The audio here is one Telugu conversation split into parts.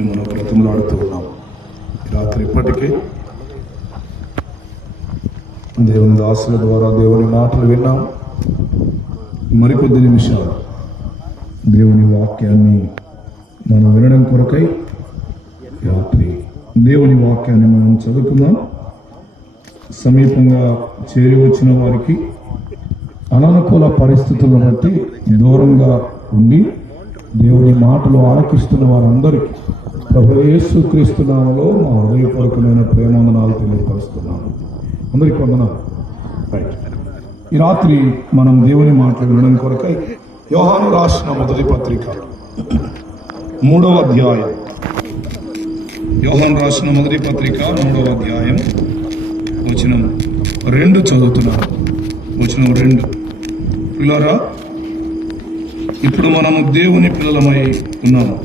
మిమ్మల్ని బ్రతిమలాడుతూ ఉన్నాం. రాత్రి ఇప్పటికే దేవుని దాసుల ద్వారా దేవుని మాటలు విన్నాం. మరికొద్ది నిమిషాలు దేవుని వాక్యాన్ని మనం వినడం కొరకై రాత్రి దేవుని వాక్యాన్ని మనం చదువుకుందాం. సమీపంగా చేరి వచ్చిన వారికి అనానుకూల పరిస్థితులను బట్టి దూరంగా ఉండి దేవుని మాటలు ఆలకిస్తున్న వారందరికీ ప్రభు యేసుక్రీస్తు నామములో మా హృదయపూర్వకమైన ప్రేమాందనాలు తెలియపరుస్తున్నాను. అందరికీ వందనాలు. ఈ రాత్రి మనం దేవుని మాటలు వినడం కొరకై యోహాను రాసిన మొదటి పత్రిక 3వ అధ్యాయం, యోహాను రాసిన మొదటి పత్రిక 3వ అధ్యాయం వచనం 2 చదువుతున్నాను. వచనం 2, పిల్లరా ఇప్పుడు మనము దేవుని పిల్లలమై ఉన్నాము.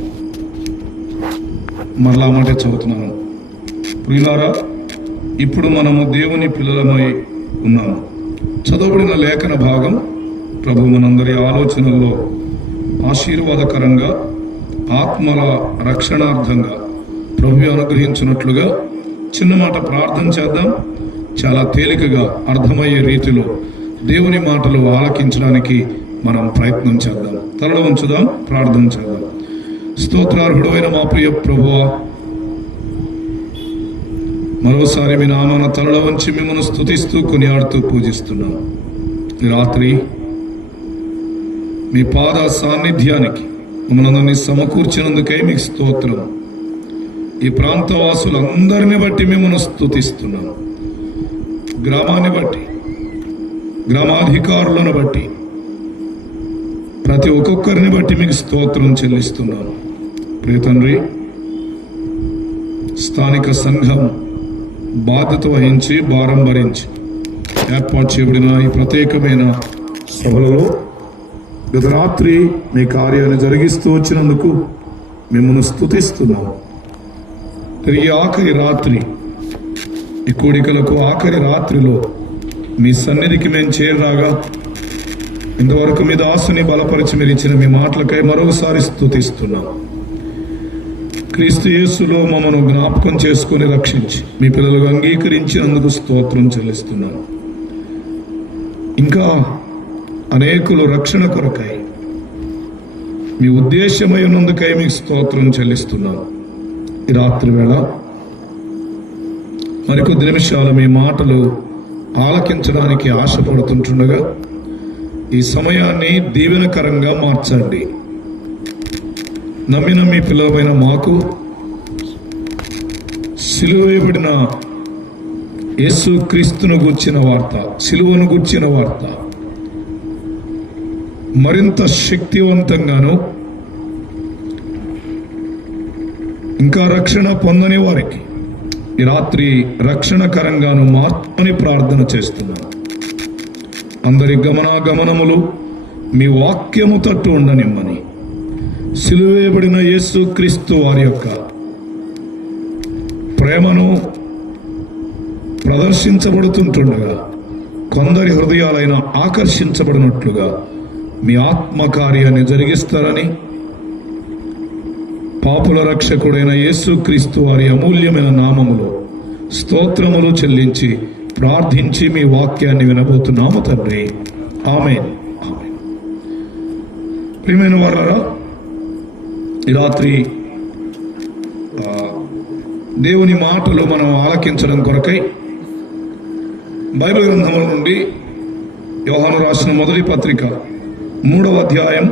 మరలా మాట చదువుతున్నాను. ప్రియులారా ఇప్పుడు మనము దేవుని పిల్లలమై ఉన్నాము. చదవబడిన లేఖన భాగం ప్రభు మనందరి ఆలోచనల్లో ఆశీర్వాదకరంగా ఆత్మల రక్షణార్థంగా ప్రభు అనుగ్రహించినట్లుగా చిన్న మాట ప్రార్థన చేద్దాం. చాలా తేలికగా అర్థమయ్యే రీతిలో దేవుని మాటలు ఆలకించడానికి మనం ప్రయత్నం చేద్దాం. తలలో ఉంచుదాం, ప్రార్థన చేద్దాం. స్తోత్రార్హుడైన మా ప్రియ ప్రభువా, మరోసారి మీ నామాన తలలో ఉంచి మిమ్మల్ని స్తుతిస్తూ కొనియాడుతూ పూజిస్తున్నాం. ఈ రాత్రి మీ పాద సాన్నిధ్యానికి మమ్మల్ని సమకూర్చినందుకై మీకు స్తోత్రం. ఈ ప్రాంతవాసులందరిని బట్టి మిమ్మల్ని స్తుతిస్తున్నాం. గ్రామాన్ని బట్టి, గ్రామాధికారులను బట్టి, ప్రతి ఒక్కొక్కరిని బట్టి మీకు స్తోత్రం చెల్లిస్తున్నాను. ప్రియ తండ్రి, స్థానిక సంఘం బాధ్యత వహించి భారం భరించి ఏర్పాటు చేయబడిన ఈ ప్రత్యేకమైన సభలలో గత రాత్రి మీ కార్యాన్ని జరిగిస్తూ వచ్చినందుకు మిమ్మల్ని స్తుతిస్తున్నాము. తిరిగి ఆఖరి రాత్రి, ఈ కోడికలకు ఆఖరి రాత్రిలో మీ సన్నిధికి మేము చేరరాగా ఇంతవరకు మీ దాసుని బలపరిచి మీరు ఇచ్చిన మీ మాటలకై మరొకసారి స్తుతిస్తున్నాం. క్రీస్తు యేసులో మమ్మను జ్ఞాపకం చేసుకుని రక్షించి మీ పిల్లలకు అంగీకరించినందుకు స్తోత్రం చెల్లిస్తున్నాను. ఇంకా అనేకులు రక్షణ కొరకై మీ ఉద్దేశమై ఉన్నందుకై మీకు స్తోత్రం చెల్లిస్తున్నాను. ఈ రాత్రి వేళ మరికొద్ది నిమిషాలు మీ మాటలు ఆలకించడానికి ఆశపడుతుంటుండగా ఈ సమయాన్ని దీవెనకరంగా మార్చండి. నమ్మిన మీ పిల్లలపైన మాకు సిలువ వేయబడిన యేసు క్రీస్తును గూర్చిన వార్త, సిలువను గూర్చిన వార్త మరింత శక్తివంతంగాను, ఇంకా రక్షణ పొందని వారికి ఈ రాత్రి రక్షణకరంగాను మార్చని ప్రార్థన చేస్తున్నాను. అందరి గమనాగమనములు మీ వాక్యము తట్టు ఉండనిమ్మని సిలువ వేయబడిన యేసు క్రీస్తు వారి యొక్క ప్రేమను ప్రదర్శించబడుతుంటుండగా కొందరి హృదయాలైన ఆకర్షించబడినట్లుగా మీ ఆత్మకార్యాన్ని జరిగిస్తారని పాపుల రక్షకుడైన యేసు క్రీస్తు వారి అమూల్యమైన నామములో స్తోత్రములు చెల్లించి ప్రార్థించి మీ వాక్యాన్ని వినబోతున్నాము తండ్రి. ఆమేన్. ఆమేన్. ప్రియమైన వారలారా, ఈ రాత్రి దేవుని మాటలు మనం ఆలకించడం కొరకై బైబిల్ గ్రంథముల నుండి యోహాను రాసిన మొదటి పత్రిక 3వ అధ్యాయం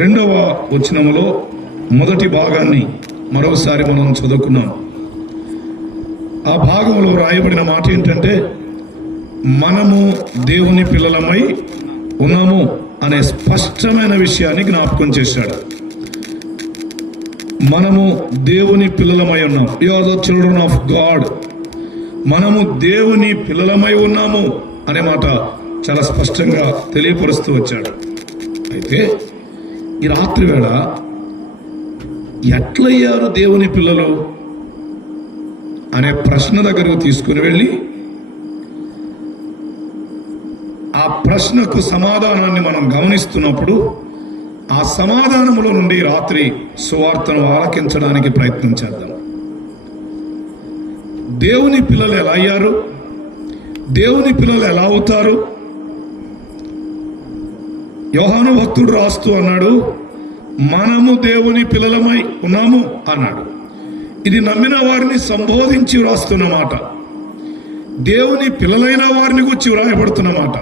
2వ వచనములో మొదటి భాగాన్ని మరోసారి మనం చదువుకున్నాం. ఆ భాగంలో రాయబడిన మాట ఏంటంటే, మనము దేవుని పిల్లలమై ఉన్నాము అనే స్పష్టమైన విషయాన్ని జ్ఞాపకం చేశాడు. మనము దేవుని పిల్లలమై ఉన్నాం. You are the children of God. మనము దేవుని పిల్లలమై ఉన్నాము అనే మాట చాలా స్పష్టంగా తెలియపరుస్తూ వచ్చాడు. అయితే ఈ రాత్రి వేళ ఎట్లయ్యారు దేవుని పిల్లలు అనే ప్రశ్న దగ్గరకు తీసుకుని వెళ్ళి ఆ ప్రశ్నకు సమాధానాన్ని మనం గమనిస్తున్నప్పుడు ఆ సమాధానములో నుండి రాత్రి సువార్తను ఆలకించడానికి ప్రయత్నం చేద్దాం. దేవుని పిల్లలు ఎలా అయ్యారు? దేవుని పిల్లలు ఎలా అవుతారు? యోహాను భక్తుడు రాస్తూ అన్నాడు, మనము దేవుని పిల్లలమై ఉన్నాము అన్నాడు. ఇది నమ్మిన వారిని సంబోధించి వ్రాస్తున్న మాట, దేవుని పిల్లలైన వారిని గురించి వ్రాయబడుతున్న మాట.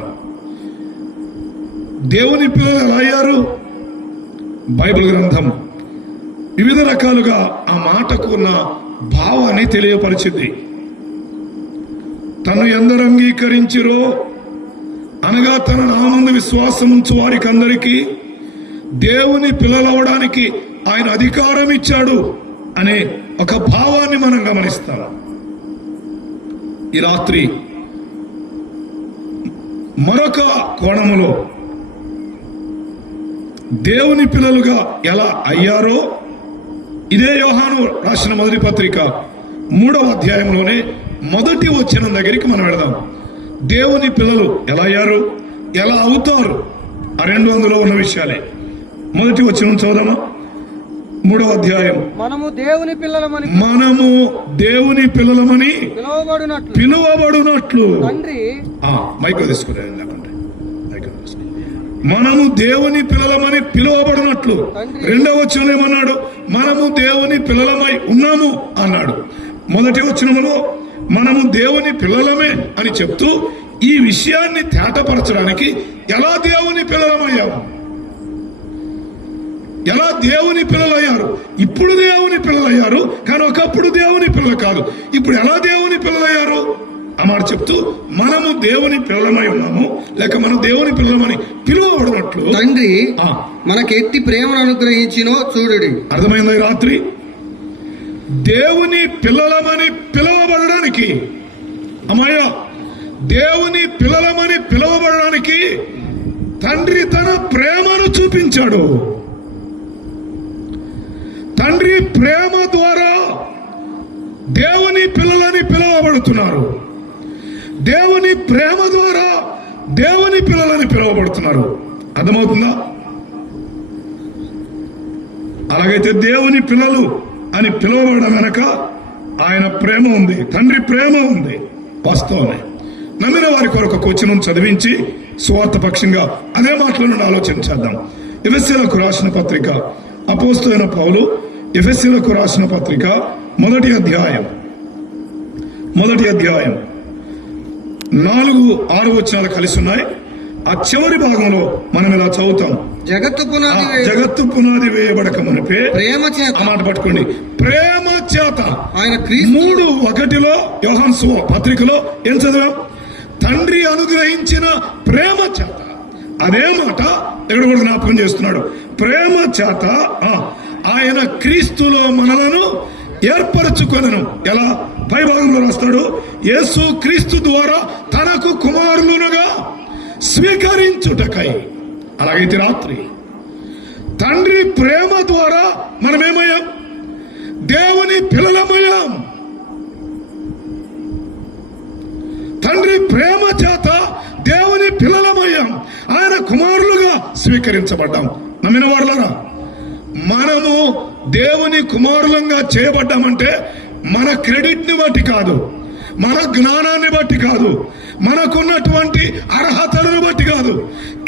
దేవుని పిల్లలు ఎలా అయ్యారు? బైబిల్ గ్రంథం వివిధ రకాలుగా ఆ మాటకు ఉన్న భావాన్ని తెలియపరిచింది. తను ఎందరు అంగీకరించిరో అనగా తన నామందు విశ్వాసం ఉంచు వారికి అందరికీ దేవుని పిల్లలవడానికి ఆయన అధికారం ఇచ్చాడు అనే ఒక భావాన్ని మనం గమనిస్తాం. ఈ రాత్రి మరొక కోణములో దేవుని పిల్లలుగా ఎలా అయ్యారో ఇదే యోహాను రాసిన మొదటి పత్రిక 3వ అధ్యాయంలోనే మొదటి వచనం దగ్గరికి మనం వెళదాం. దేవుని పిల్లలు ఎలా అయ్యారు, ఎలా అవుతారు, ఆ రెండు అందులో ఉన్న విషయాలే. మొదటి వచనం చదువుదామా? 3వ అధ్యాయం. మనము దేవుని పిల్లలమని పిలువబడునట్లు తండ్రి మైకో తీసుకురా లేకుంటే మనము దేవుని పిల్లలమని పిలువబడినట్లు. 2వ వచనం ఏమన్నాడు? మనము దేవుని పిల్లలమై ఉన్నాము అన్నాడు. మొదటి వచనములో మనము దేవుని పిల్లలమే అని చెప్తూ ఈ విషయాన్ని తేటపరచడానికి ఎలా దేవుని పిల్లలమయ్యాము, ఎలా దేవుని పిల్లలయ్యారు. ఇప్పుడు దేవుని పిల్లలయ్యారు, కానీ ఒకప్పుడు దేవుని పిల్లలు కాదు. ఇప్పుడు ఎలా దేవుని పిల్లలయ్యారు ఆ మాట చెప్తూ మనము దేవుని పిల్లలమై ఉన్నాము, లేక మనం దేవుని పిల్లలమని పిలువబడినట్లు తండ్రి మనకి ఎట్టి ప్రేమను అనుగ్రహించినో చూడుడి. అర్థమైంది? రాత్రి దేవుని పిల్లలమని పిలువబడడానికి, అమ్మయ్య, దేవుని పిల్లలమని పిలువబడడానికి తండ్రి తన ప్రేమను చూపించాడు. తండ్రి ప్రేమ ద్వారా దేవుని పిల్లలని పిలువబడుతున్నారు. దేవుని ప్రేమ ద్వారా దేవుని పిల్లలని పిలువబడుతున్నారు. అర్థమవుతుందా? అలాగైతే దేవుని పిల్లలు అని పిలువబడడం వెనక ఆయన ప్రేమ ఉంది, తండ్రి ప్రేమ ఉంది. వాస్తవమే. నమ్మిన వారి కొరకు ఒక వచనం చదివించి సువార్త పక్షంగా అదే మాటల నుండి ఆలోచించేద్దాం. ఎఫెసీయులకు రాసిన పత్రిక, అపోస్తలుడైన పౌలు ఎఫెసీయులకు రాసిన పత్రిక 1వ అధ్యాయం 4-6 వచనాలు కలిసి ఉన్నాయి. ఆ చివరి భాగంలో మనం ఇలా చదువుతాం. జగత్తు పునాది వేయబడక మునిపే ప్రేమ చేత, ఆ మాట పట్టుకోండి, ప్రేమ చేత ఆయన 3:1 యోహాను పత్రికలో ఏం చదివాం? తండ్రి అనుగ్రహించిన ప్రేమ చేత. అదే మాట ఇక్కడ కూడా జ్ఞాపకం చేస్తున్నాడు. ప్రేమ చేత ఆయన క్రీస్తులో మనలను ఏర్పరచుకొనెను. ఎలా? పై భాగంలో రాస్తాడు, యేసు క్రీస్తు ద్వారా తనకు కుమారులుగా స్వీకరించుటకై. అలాగైతే రాత్రి తండ్రి ప్రేమ ద్వారా మనమేమయ్యాం? దేవుని పిల్లలమయ్యాం. తండ్రి ప్రేమ చేత దేవుని పిల్లలమయ్యాం, ఆయన కుమారులుగా స్వీకరించబడ్డాం. నమ్మిన వాళ్ళరా, మనము దేవుని కుమారులంగా చేయబడ్డామంటే మన క్రెడిట్ ని బట్టి కాదు, మన జ్ఞానాన్ని బట్టి కాదు, మనకున్నటువంటి అర్హతలను బట్టి కాదు.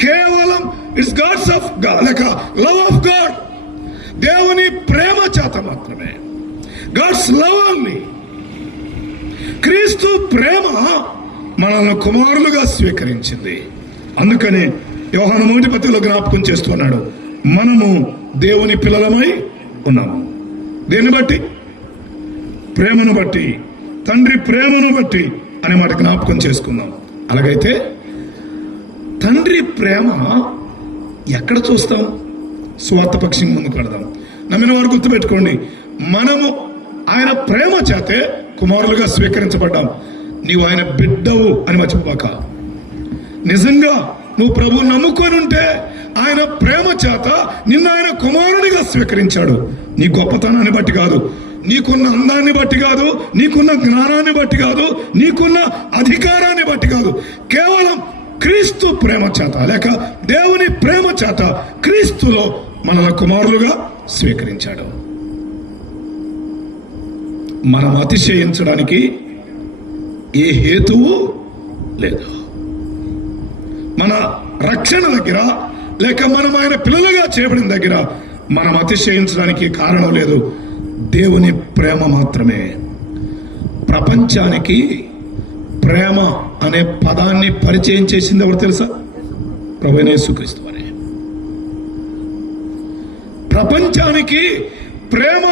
కేవలం ఇట్స్ గాడ్స్ ఆఫ్ గాడ్, లేక లవ్ ఆఫ్ గాడ్, దేవుని ప్రేమ చేత మాత్రమే. God's love only. క్రీస్తు ప్రేమ మనల్ని కుమారులుగా స్వీకరించింది. అందుకని యోహాను 1వ పత్రికలో జ్ఞాపకం చేస్తున్నాడు, మనము దేవుని పిల్లలమై ఉన్నాము. దేన్ని బట్టి? ప్రేమను బట్టి, తండ్రి ప్రేమను బట్టి అనే మాట జ్ఞాపకం చేసుకుందాం. అలాగైతే తండ్రి ప్రేమ ఎక్కడ చూస్తాం? స్వార్థ పక్షం ముందుకు వెళదాం. నమ్మిన వారు గుర్తుపెట్టుకోండి, మనము ఆయన ప్రేమ చేతే కుమారులుగా స్వీకరించబడ్డాం. నీవు ఆయన బిడ్డవు అని మర్చిపోక. నిజంగా నువ్వు ప్రభువు నమ్ముకొని ఉంటే ఆయన ప్రేమ చేత నిన్ను ఆయన కుమారునిగా స్వీకరించాడు. నీ గొప్పతనాన్ని బట్టి కాదు, నీకున్న అందాన్ని బట్టి కాదు, నీకున్న జ్ఞానాన్ని బట్టి కాదు, నీకున్న అధికారాన్ని బట్టి కాదు, కేవలం క్రీస్తు ప్రేమ చేత, లేక దేవుని ప్రేమ చేత క్రీస్తులో మనల్ని కుమారులుగా స్వీకరించాడు. మనం అతిశయించడానికి ఏ హేతువు లేదు. మన రక్షణ దగ్గర లేక మనం ఆయన పిల్లలుగా చేయబడిన దగ్గర మనం అతిశయించడానికి కారణం లేదు. దేవుని ప్రేమ మాత్రమే. ప్రపంచానికి ప్రేమ అనే పదాన్ని పరిచయం చేసింది ఎవరు తెలుసా? ప్రభువైన యేసుక్రీస్తు వారే. ప్రపంచానికి ప్రేమ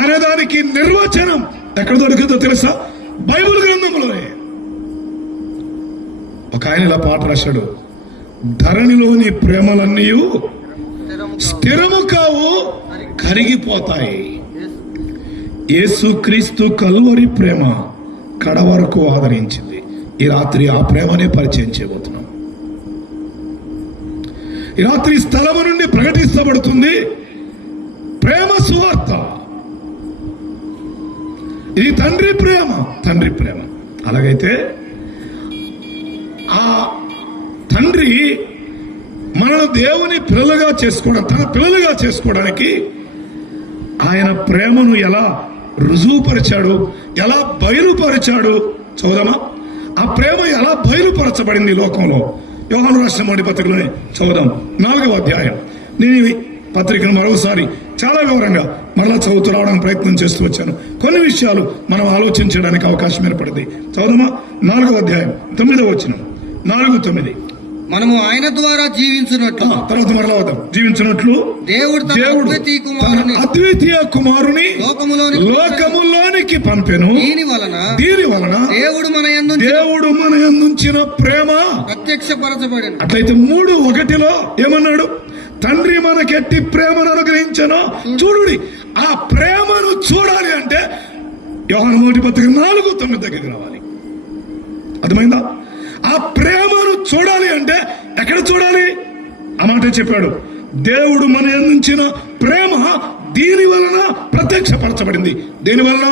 అనేదానికి నిర్వచనం ఎక్కడ దొరికిందో తెలుసా? బైబిల్ గ్రంథంలోనే. ఒక ఆయన ఇలా పాట రాశాడు, ధరణిలోని ప్రేమలన్నీ స్థిరము కావు, కరిగిపోతాయి. యేసుక్రీస్తు కల్వరి ప్రేమ కడ వరకు ఆదరించింది. ఈ రాత్రి ఆ ప్రేమనే పరిచయం చేయబోతున్నాం. ఈ రాత్రి స్థలము నుండి ప్రకటిస్తబడుతుంది ప్రేమ సువార్త. ఇది తండ్రి ప్రేమ, తండ్రి ప్రేమ. అలాగైతే ఆ తండ్రి మనల్ని దేవుని పిల్లలుగా చేసుకోవడం, తన పిల్లలుగా చేసుకోవడానికి ఆయన ప్రేమను ఎలా రుజువుపరిచాడు, ఎలా బయలుపరిచాడు చదువుదామా? ఆ ప్రేమ ఎలా బయలుపరచబడింది లోకంలో? యోహాను రాసిన మొదటి పత్రికలోనే చదువుదాం, 4వ అధ్యాయం. నేను ఈ పత్రికను మరోసారి చాలా వివరంగా మరలా చదువుతూ రావడానికి ప్రయత్నం చేస్తూ వచ్చాను. కొన్ని విషయాలు మనం ఆలోచించడానికి అవకాశం ఏర్పడింది. చదువుదామా? 4వ అధ్యాయం 9వ వచనం, 4:9. మనము ఆయన ద్వారా జీవించినట్లు, తర్వాత మరలా వద్దాం. జీవించినట్లు దేవుడు తన తన అద్వితీయ కుమారుని లోకములోనికి పంపెను. దీని వలన దేవుడు మన యందుంచిన ప్రేమ ప్రత్యక్షపరచబడిన. అట్లయితే 3:1 ఏమన్నాడు? తండ్రి మనకెట్టి ప్రేమను అనుగ్రహించను. చూడుడి, ఆ ప్రేమను చూడాలి అంటే యోహాను మొదటి పత్రిక 4:9 దగ్గరికి రావాలి. అర్థమైందా? ఆ ప్రేమను చూడాలి అంటే ఎక్కడ చూడాలి? ఆ మాట చెప్పాడు, దేవుడు మన యందుంచిన ప్రేమ దీని వలన ప్రత్యక్షపరచబడింది. దేని వలన?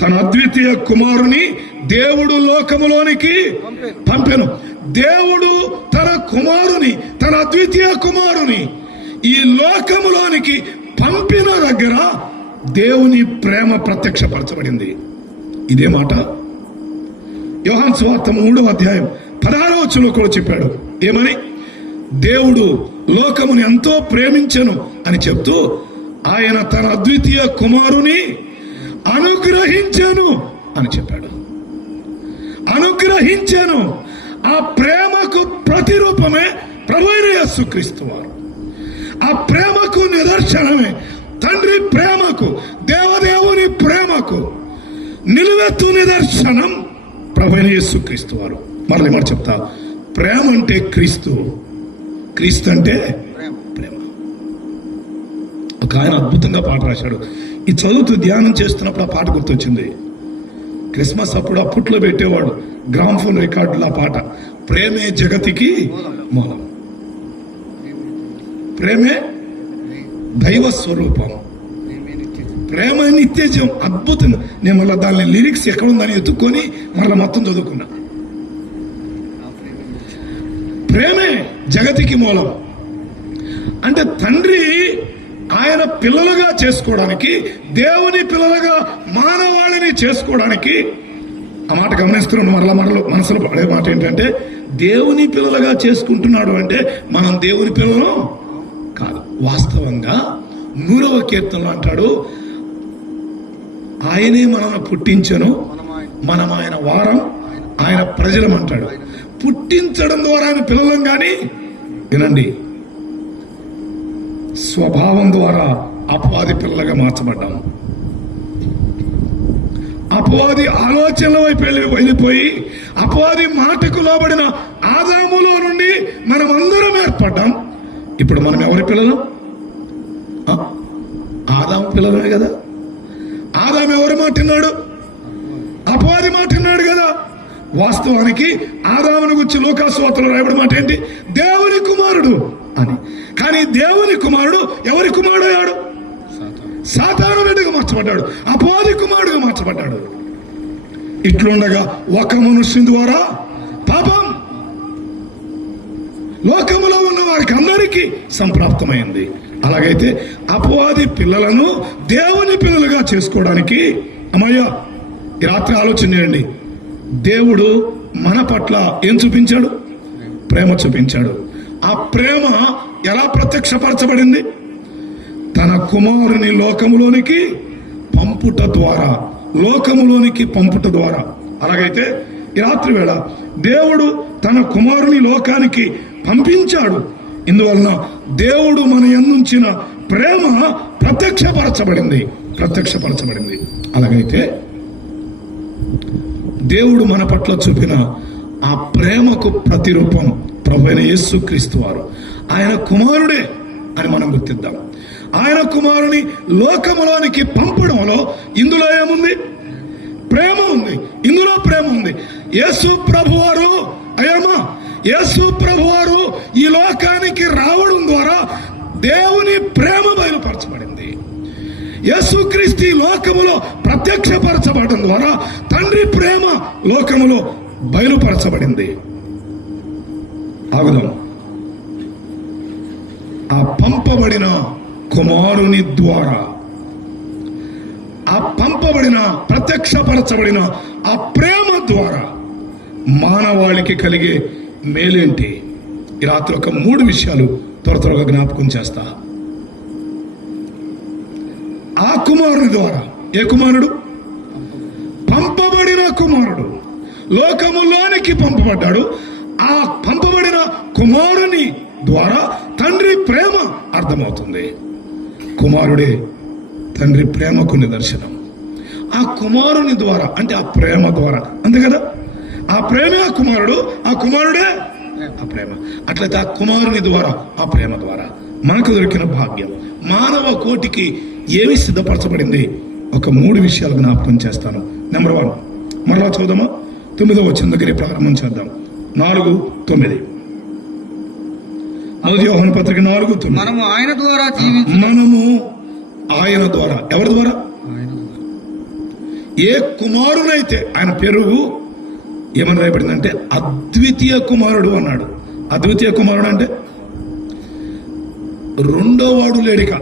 తన అద్వితీయ కుమారుని దేవుడు లోకములోనికి పంపెను. దేవుడు తన కుమారుని, తన అద్వితీయ కుమారుని ఈ లోకములోనికి పంపిన దగ్గర దేవుని ప్రేమ ప్రత్యక్షపరచబడింది. ఇదే మాట యోహాను సువార్త 3వ అధ్యాయం 16వ వచనంలో కూడా చెప్పాడు. ఏమని? దేవుడు లోకముని ఎంతో ప్రేమించెను అని చెప్తూ ఆయన తన అద్వితీయ కుమారుని అనుగ్రహించెను అని చెప్పాడు. అనుగ్రహించెను. ఆ ప్రేమకు ప్రతిరూపమే ప్రభువైన యేసుక్రీస్తు వారు. ఆ ప్రేమకు నిదర్శనమే తండ్రి ప్రేమకు, దేవదేవుని ప్రేమకు నిలువెత్తు నిదర్శనం ప్రభువైన యేసుక్రీస్తు వారు. మరలా మాట చెప్తా, ప్రేమ అంటే క్రీస్తు, క్రీస్తు అంటే ప్రేమ. ఒక ఆయన అద్భుతంగా పాట రాశాడు. ఈ చదువుతూ ధ్యానం చేస్తున్నప్పుడు ఆ పాట గుర్తొచ్చింది. క్రిస్మస్ అప్పట్లో పెట్టేవాడు గ్రామ్ఫోన్ రికార్డులో ఆ పాట, ప్రేమే జగతికి మూలం, ప్రేమే దైవ స్వరూపం, ప్రేమ నిత్యజం. అద్భుతంగా నేను మళ్ళీ దాని లిరిక్స్ ఎక్కడుందని ఎత్తుక్కొని మళ్ళీ మొత్తం చదువుకున్నా. ప్రేమే జగతికి మూలం అంటే తండ్రి ఆయన పిల్లలుగా చేసుకోవడానికి, దేవుని పిల్లలుగా మానవాళిని చేసుకోవడానికి. ఆ మాట గమనిస్తున్నాడు. మరలా మనసులో పడే మాట ఏంటంటే, దేవుని పిల్లలుగా చేసుకుంటున్నాడు అంటే మనం దేవుని పిల్లలు కాదు. వాస్తవంగా 100వ కీర్తనలో అంటాడు, ఆయనే మనల్ని పుట్టించను, మనం ఆయన వారం, ఆయన ప్రజలం అంటాడు. పుట్టించడం ద్వారా ఆయన పిల్లలం. కానీ వినండి, స్వభావం ద్వారా అపవాది పిల్లలుగా మార్చబడ్డాము. అపవాది ఆలోచనల వైపు వెళ్ళిపోయి అపవాది మాటకు లోబడిన ఆదాములో నుండి మనం అందరం ఏర్పడ్డాం. ఇప్పుడు మనం ఎవరి పిల్లలు? ఆదాము పిల్లలమే కదా. ఆదాము ఎవరి మాట విన్నాడు? అపవాది మాట విన్నాడు కదా. వాస్తవానికి ఆదామును గురించి లోకాసువార్తలో రాయబడిన మాట ఏంటి? దేవుని కుమారుడు అని. కానీ దేవుని కుమారుడు ఎవరి కుమారుడు అయ్యాడు? సాతాను బిడ్డగా మార్చబడ్డాడు, అపవాది కుమారుడుగా మార్చబడ్డాడు. ఇట్లుండగా ఒక మనుష్యుని ద్వారా పాపం లోకములో ఉన్న వారికి అందరికీ అందరికీ సంప్రాప్తమైంది. అలాగైతే అపవాది పిల్లలను దేవుని పిల్లలుగా చేసుకోవడానికి అమ్మయ్య ఈ రాత్రి ఆలోచన చేయండి. దేవుడు మన పట్ల ఏం చూపించాడు? ప్రేమ చూపించాడు. ఆ ప్రేమ ఎలా ప్రత్యక్షపరచబడింది? తన కుమారుని లోకములోనికి పంపుట ద్వారా, లోకములోనికి పంపుట ద్వారా. అలాగైతే ఈ రాత్రి వేళ దేవుడు తన కుమారుని లోకానికి పంపించాడు. ఇందువలన దేవుడు మన యందుంచిన ప్రేమ ప్రత్యక్షపరచబడింది. అలాగైతే దేవుడు మన పట్ల చూపిన ఆ ప్రేమకు ప్రతిరూపం ప్రభువైన యేసుక్రీస్తు వారు. ఆయన కుమారుడే అని మనం గుర్తిద్దాం. ఆయన కుమారుని లోకములోనికి పంపడంలో ఇందులో ఏముంది? ప్రేమ ఉంది. ఇందులో ప్రేమ ఉంది. యేసు ప్రభువారు యేసు ప్రభువారు ఈ లోకానికి రావడం ద్వారా దేవుని ప్రేమ బయలుపరచబడింది. యేసుక్రీస్తు ఈ లోకములో ప్రత్యక్షపరచబడడం ద్వారా తండ్రి ప్రేమ లోకములో బయలుపరచబడింది. ఆగుదాం. ఆ పంపబడిన కుమారుని ద్వారా, ఆ పంపబడిన ప్రత్యక్షపరచబడిన ఆ ప్రేమ ద్వారా మానవాళికి కలిగే మేలేంటి? ఈ రాత్రి ఒక 3 విషయాలు త్వరగా జ్ఞాపకం చేస్తా. ఆ కుమారుని ద్వారా, ఏ కుమారుడు? పంపబడిన కుమారుడు లోకములోనికి పంపబడ్డాడు. ఆ పంపబడిన కుమారుని ద్వారా తండ్రి ప్రేమ అర్థమవుతుంది. కుమారుడే తండ్రి ప్రేమకు నిదర్శనం. ఆ కుమారుని ద్వారా అంటే ఆ ప్రేమ ద్వారా, అంతే కదా? ఆ ప్రేమే ఆ కుమారుడు, ఆ కుమారుడే ఆ ప్రేమ. అట్లయితే ఆ కుమారుని ద్వారా, ఆ ప్రేమ ద్వారా మనకు దొరికిన భాగ్యం, మానవ కోటికి ఏమి సిద్ధపరచబడింది? ఒక 3 విషయాలు జ్ఞాపకం చేస్తాను. నెంబర్ 1 మరలా చూద్దామా? 9వ వచనం దగ్గర ప్రారంభం చేద్దాం. 4:9 మొదటి యోహాను పత్రిక 4:9. మనము ఆయన ద్వారా ఆయన ద్వారా. ఎవరి ద్వారా? ఏ కుమారునైతే, ఆయన పేరు ఏమని రాయబడిందంటే అద్వితీయ కుమారుడు అన్నాడు. అద్వితీయ కుమారుడు అంటే రెండో వాడు లేడిక.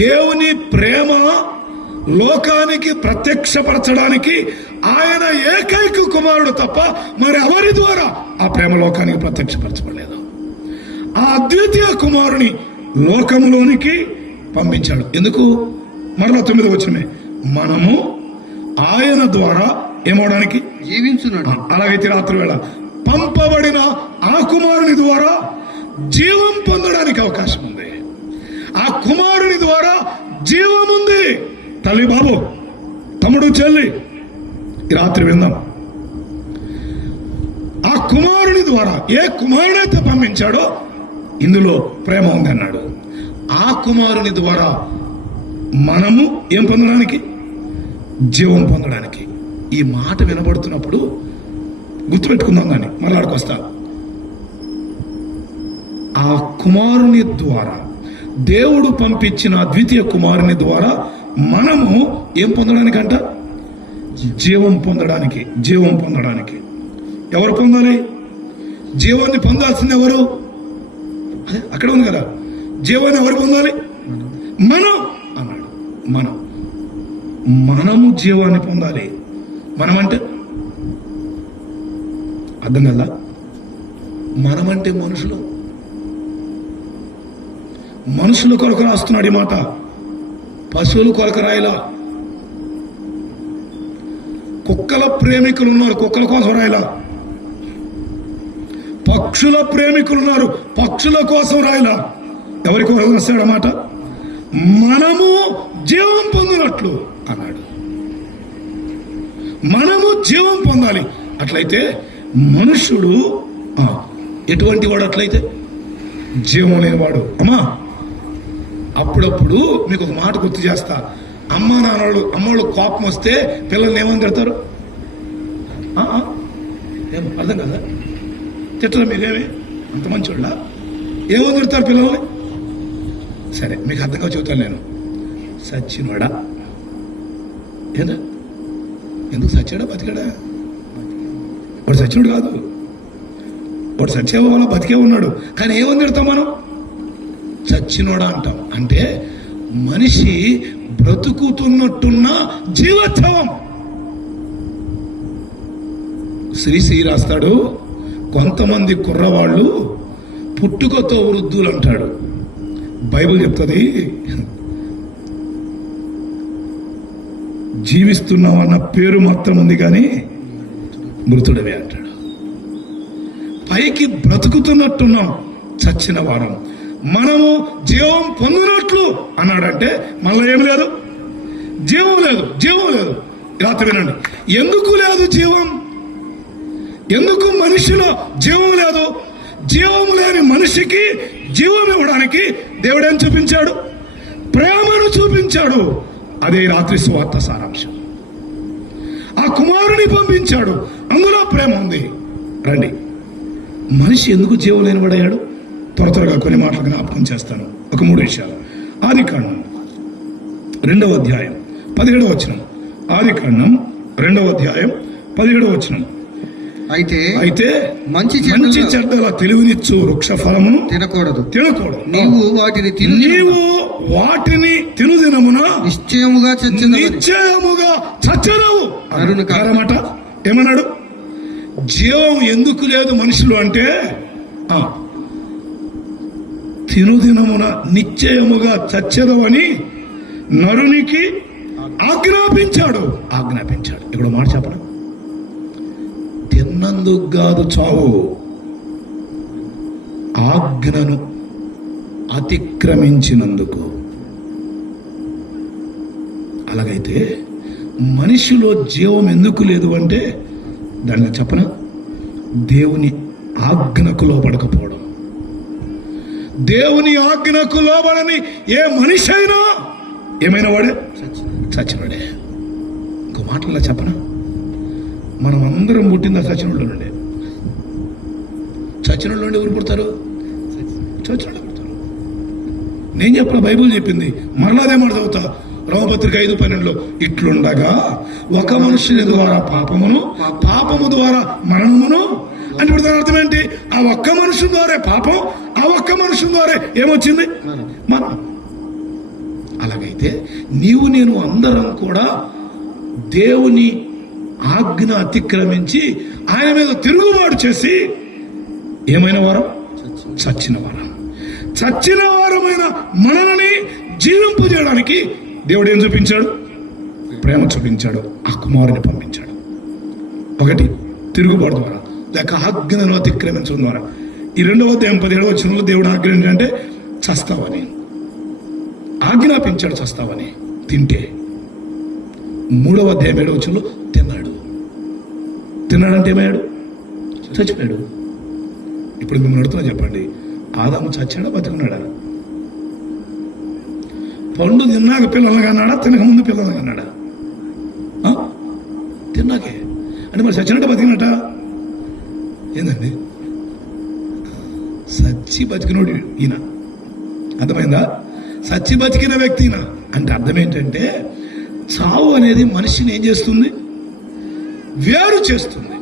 దేవుని ప్రేమ లోకానికి ప్రత్యక్షపరచడానికి ఆయన ఏకైక కుమారుడు తప్ప మరి ఎవరి ద్వారా ఆ ప్రేమ లోకానికి ప్రత్యక్షపరచబడలేదు. ఆ అద్వితీయ కుమారుని లోకములోనికి పంపించాడు. ఎందుకు? మరలా 9వ వచనమే, మనము ఆయన ద్వారా ఏమవడానికి? జీవించున్నాడు. అలాగైతే రాత్రి వేళ పంపబడిన ఆ కుమారుని ద్వారా జీవం పొందడానికి అవకాశం ఉంది. ఆ కుమారుని ద్వారా జీవం ఉంది. తల్లి, బాబు, తమ్ముడు, చెల్లి, ఈ రాత్రి విందాం. ఆ కుమారుని ద్వారా, ఏ కుమారుడైతే పంపించాడో ఇందులో ప్రేమ ఉంది అన్నాడు. ఆ కుమారుని ద్వారా మనము ఏం పొందడానికి? జీవం పొందడానికి. ఈ మాట వినబడుతున్నప్పుడు గుర్తుపెట్టుకుందాం. కానీ మళ్ళాడికి వస్తా. ఆ కుమారుని ద్వారా, దేవుడు పంపించిన ద్వితీయ కుమారుని ద్వారా మనము ఏం పొందడానికి అంట? జీవం పొందడానికి. జీవం పొందడానికి ఎవరు పొందాలి? జీవాన్ని పొందాల్సింది ఎవరు? అక్కడ ఉంది కదా, జీవాన్ని ఎవరు పొందాలి? మనం అన్నాడు. మనము జీవాన్ని పొందాలి. మనమంటే అర్థం కదా? మనమంటే మనుషుల కొరకు రాస్తున్నాడు ఈ మాట. పశువుల కొరకు రాయలా. కుక్కల ప్రేమికులు ఉన్నారు, కుక్కల కోసం రాయలా. పక్షుల ప్రేమికులు ఉన్నారు, పక్షుల కోసం రాయలా. ఎవరి కోసం రాస్తాడు అన్నమాట? మనము జీవం పొందినట్లు అన్నాడు. మనము జీవం పొందాలి. అట్లయితే మనుషుడు ఎటువంటి వాడు? అట్లయితే జీవం లేనివాడు. అమ్మా, అప్పుడప్పుడు మీకు ఒక మాట గుర్తు చేస్తా. అమ్మోళ్ళు కోపం వస్తే పిల్లల్ని ఏమని తిడతారు? ఏమో అర్థం కదా? తిట్టరు మీరేమి? అంత మంచోళ్ళ? ఏమని తిడతారు పిల్లల్ని? సరే, మీకు అర్థంగా చెబుతాను నేను. సచ్చినోడా? ఏదా? ఎందుకు సచ్చాడా? బతికాడా? వాడు సచ్చినోడు కాదు. వాడు చచ్చే వల్ల బతికే ఉన్నాడు, కానీ ఏమని తిడతాం మనం? చచ్చినోడా అంటాం. అంటే మనిషి బ్రతుకుతున్నట్టున్న జీవోత్సవం. శ్రీశ్రీ రాస్తాడు, కొంతమంది కుర్రవాళ్ళు పుట్టుకతో వృద్ధులు అంటాడు. బైబిల్ చెప్తుంది జీవిస్తున్నామన్న పేరు మాత్రం ఉంది కానీ మృతుడవే అంటాడు. పైకి బ్రతుకుతున్నట్టున్నాం, చచ్చిన వారం. మనము జీవం పొందినట్లు అన్నాడంటే మళ్ళీ ఏం లేదు, జీవం లేదు, జీవం లేదు. రాత్రి వినండి, ఎందుకు లేదు జీవం? ఎందుకు మనిషిలో జీవం లేదు? జీవం లేని మనిషికి జీవం ఇవ్వడానికి దేవుడేం చూపించాడు? ప్రేమను చూపించాడు. అదే రాత్రి సువార్త సారాంశం. ఆ కుమారుని పంపించాడు, అందులో ప్రేమ ఉంది. రండి, మనిషి ఎందుకు జీవం లేనివాడయ్యాడు? త్వరగా కొన్ని మాటలు జ్ఞాపకం చేస్తాను. ఒక 3 విషయాలు. ఆదికాండం 2వ అధ్యాయం 17వ వచనం. ఆదికాండం 2వ అధ్యాయం 17వ వచనం. అయితే మంచి చెడ్డల తెలివినిచ్చు వృక్ష ఫలమును తినకూడదు. నీవు వాటిని తినుదినమున నిశ్చయముగా చచ్చనవు అన్నమాట. ఏమన్నాడు? జీవం ఎందుకు లేదు మనుషులు అంటే తినుదినమున నిశ్చయముగా చచ్చెదవని నరునికి ఆజ్ఞాపించాడు. ఇక్కడ మాట చెప్పడం, తిన్నందుకు కాదు చావు, ఆజ్ఞను అతిక్రమించినందుకు. అలాగైతే మనిషిలో జీవం ఎందుకు లేదు అంటే దాన్ని చెప్పన, దేవుని ఆజ్ఞకు లోబడకపోవడం. దేవుని ఆజ్ఞకు లోబడని ఏ మనిషి అయినా ఏమైనా వాడే చచ్చినోడే. ఇంకో మాటల్లో చెప్పనా, మనం అందరం పుట్టిందా చచ్చినోళ్ళ నుండి. చచ్చినోళ్ళ నుండి ఎవరు పుడతారు? చచ్చినోళ్ళు పుడతారు. నేను చెప్పిన బైబుల్ చెప్పింది, మరలా అదే మాట చదువుతా. రోమపత్రిక 5:12 ఇట్లుండగా ఒక మనుషుని ద్వారా పాపము ద్వారా మరణమును అంటే ఇప్పుడు దాని అర్థం ఏంటి? ఆ ఒక్క మనుషుని ద్వారా పాపం, ఆ ఒక్క మనుషుని ద్వారా ఏమొచ్చింది? మరణం. అలాగైతే నీవు నేను అందరం కూడా దేవుని ఆజ్ఞ అతిక్రమించి ఆయన మీద తిరుగుబాటు చేసి ఏమైన వారం? చచ్చిన వారమైన మనల్ని జీవింపజేయడానికి దేవుడు ఏం చూపించాడు? ప్రేమ చూపించాడు. ఆ కుమారుని పంపించాడు. ఒకటి తిరుగుబాటు ద్వారా, లేక ఆజ్ఞను అతిక్రమించడం ద్వారా. ఈ 2వ అధ్యాయం 17వ వచనంలో దేవుడు ఆజ్ఞ ఏంటంటే చస్తావని ఆజ్ఞాపించాడు. చస్తావని తింటే. 3వ అధ్యాయం 7వ వచనంలో తిన్నాడంటే ఏమయ్యాడు? చచ్చిపోయాడు. ఇప్పుడు మిమ్మల్ని అడుగుతున్నా, చెప్పండి, ఆదాము చచ్చాడా బతుకున్నాడా? పండు తిన్నాక పిల్లలు కన్నాడా? తినక ముందు పిల్లలు కన్నాడా? తిన్నాకే. అంటే మరి చచ్చినట్ట బతికినట్ట? ఏందండి? సచ్చి బతికినోడు ఈయన. అర్థమైందా? సచ్చి బతికిన వ్యక్తి ఈయన. అంటే అర్థం ఏంటంటే చావు అనేది మనిషిని ఏం చేస్తుంది? వేరు చేస్తుంది.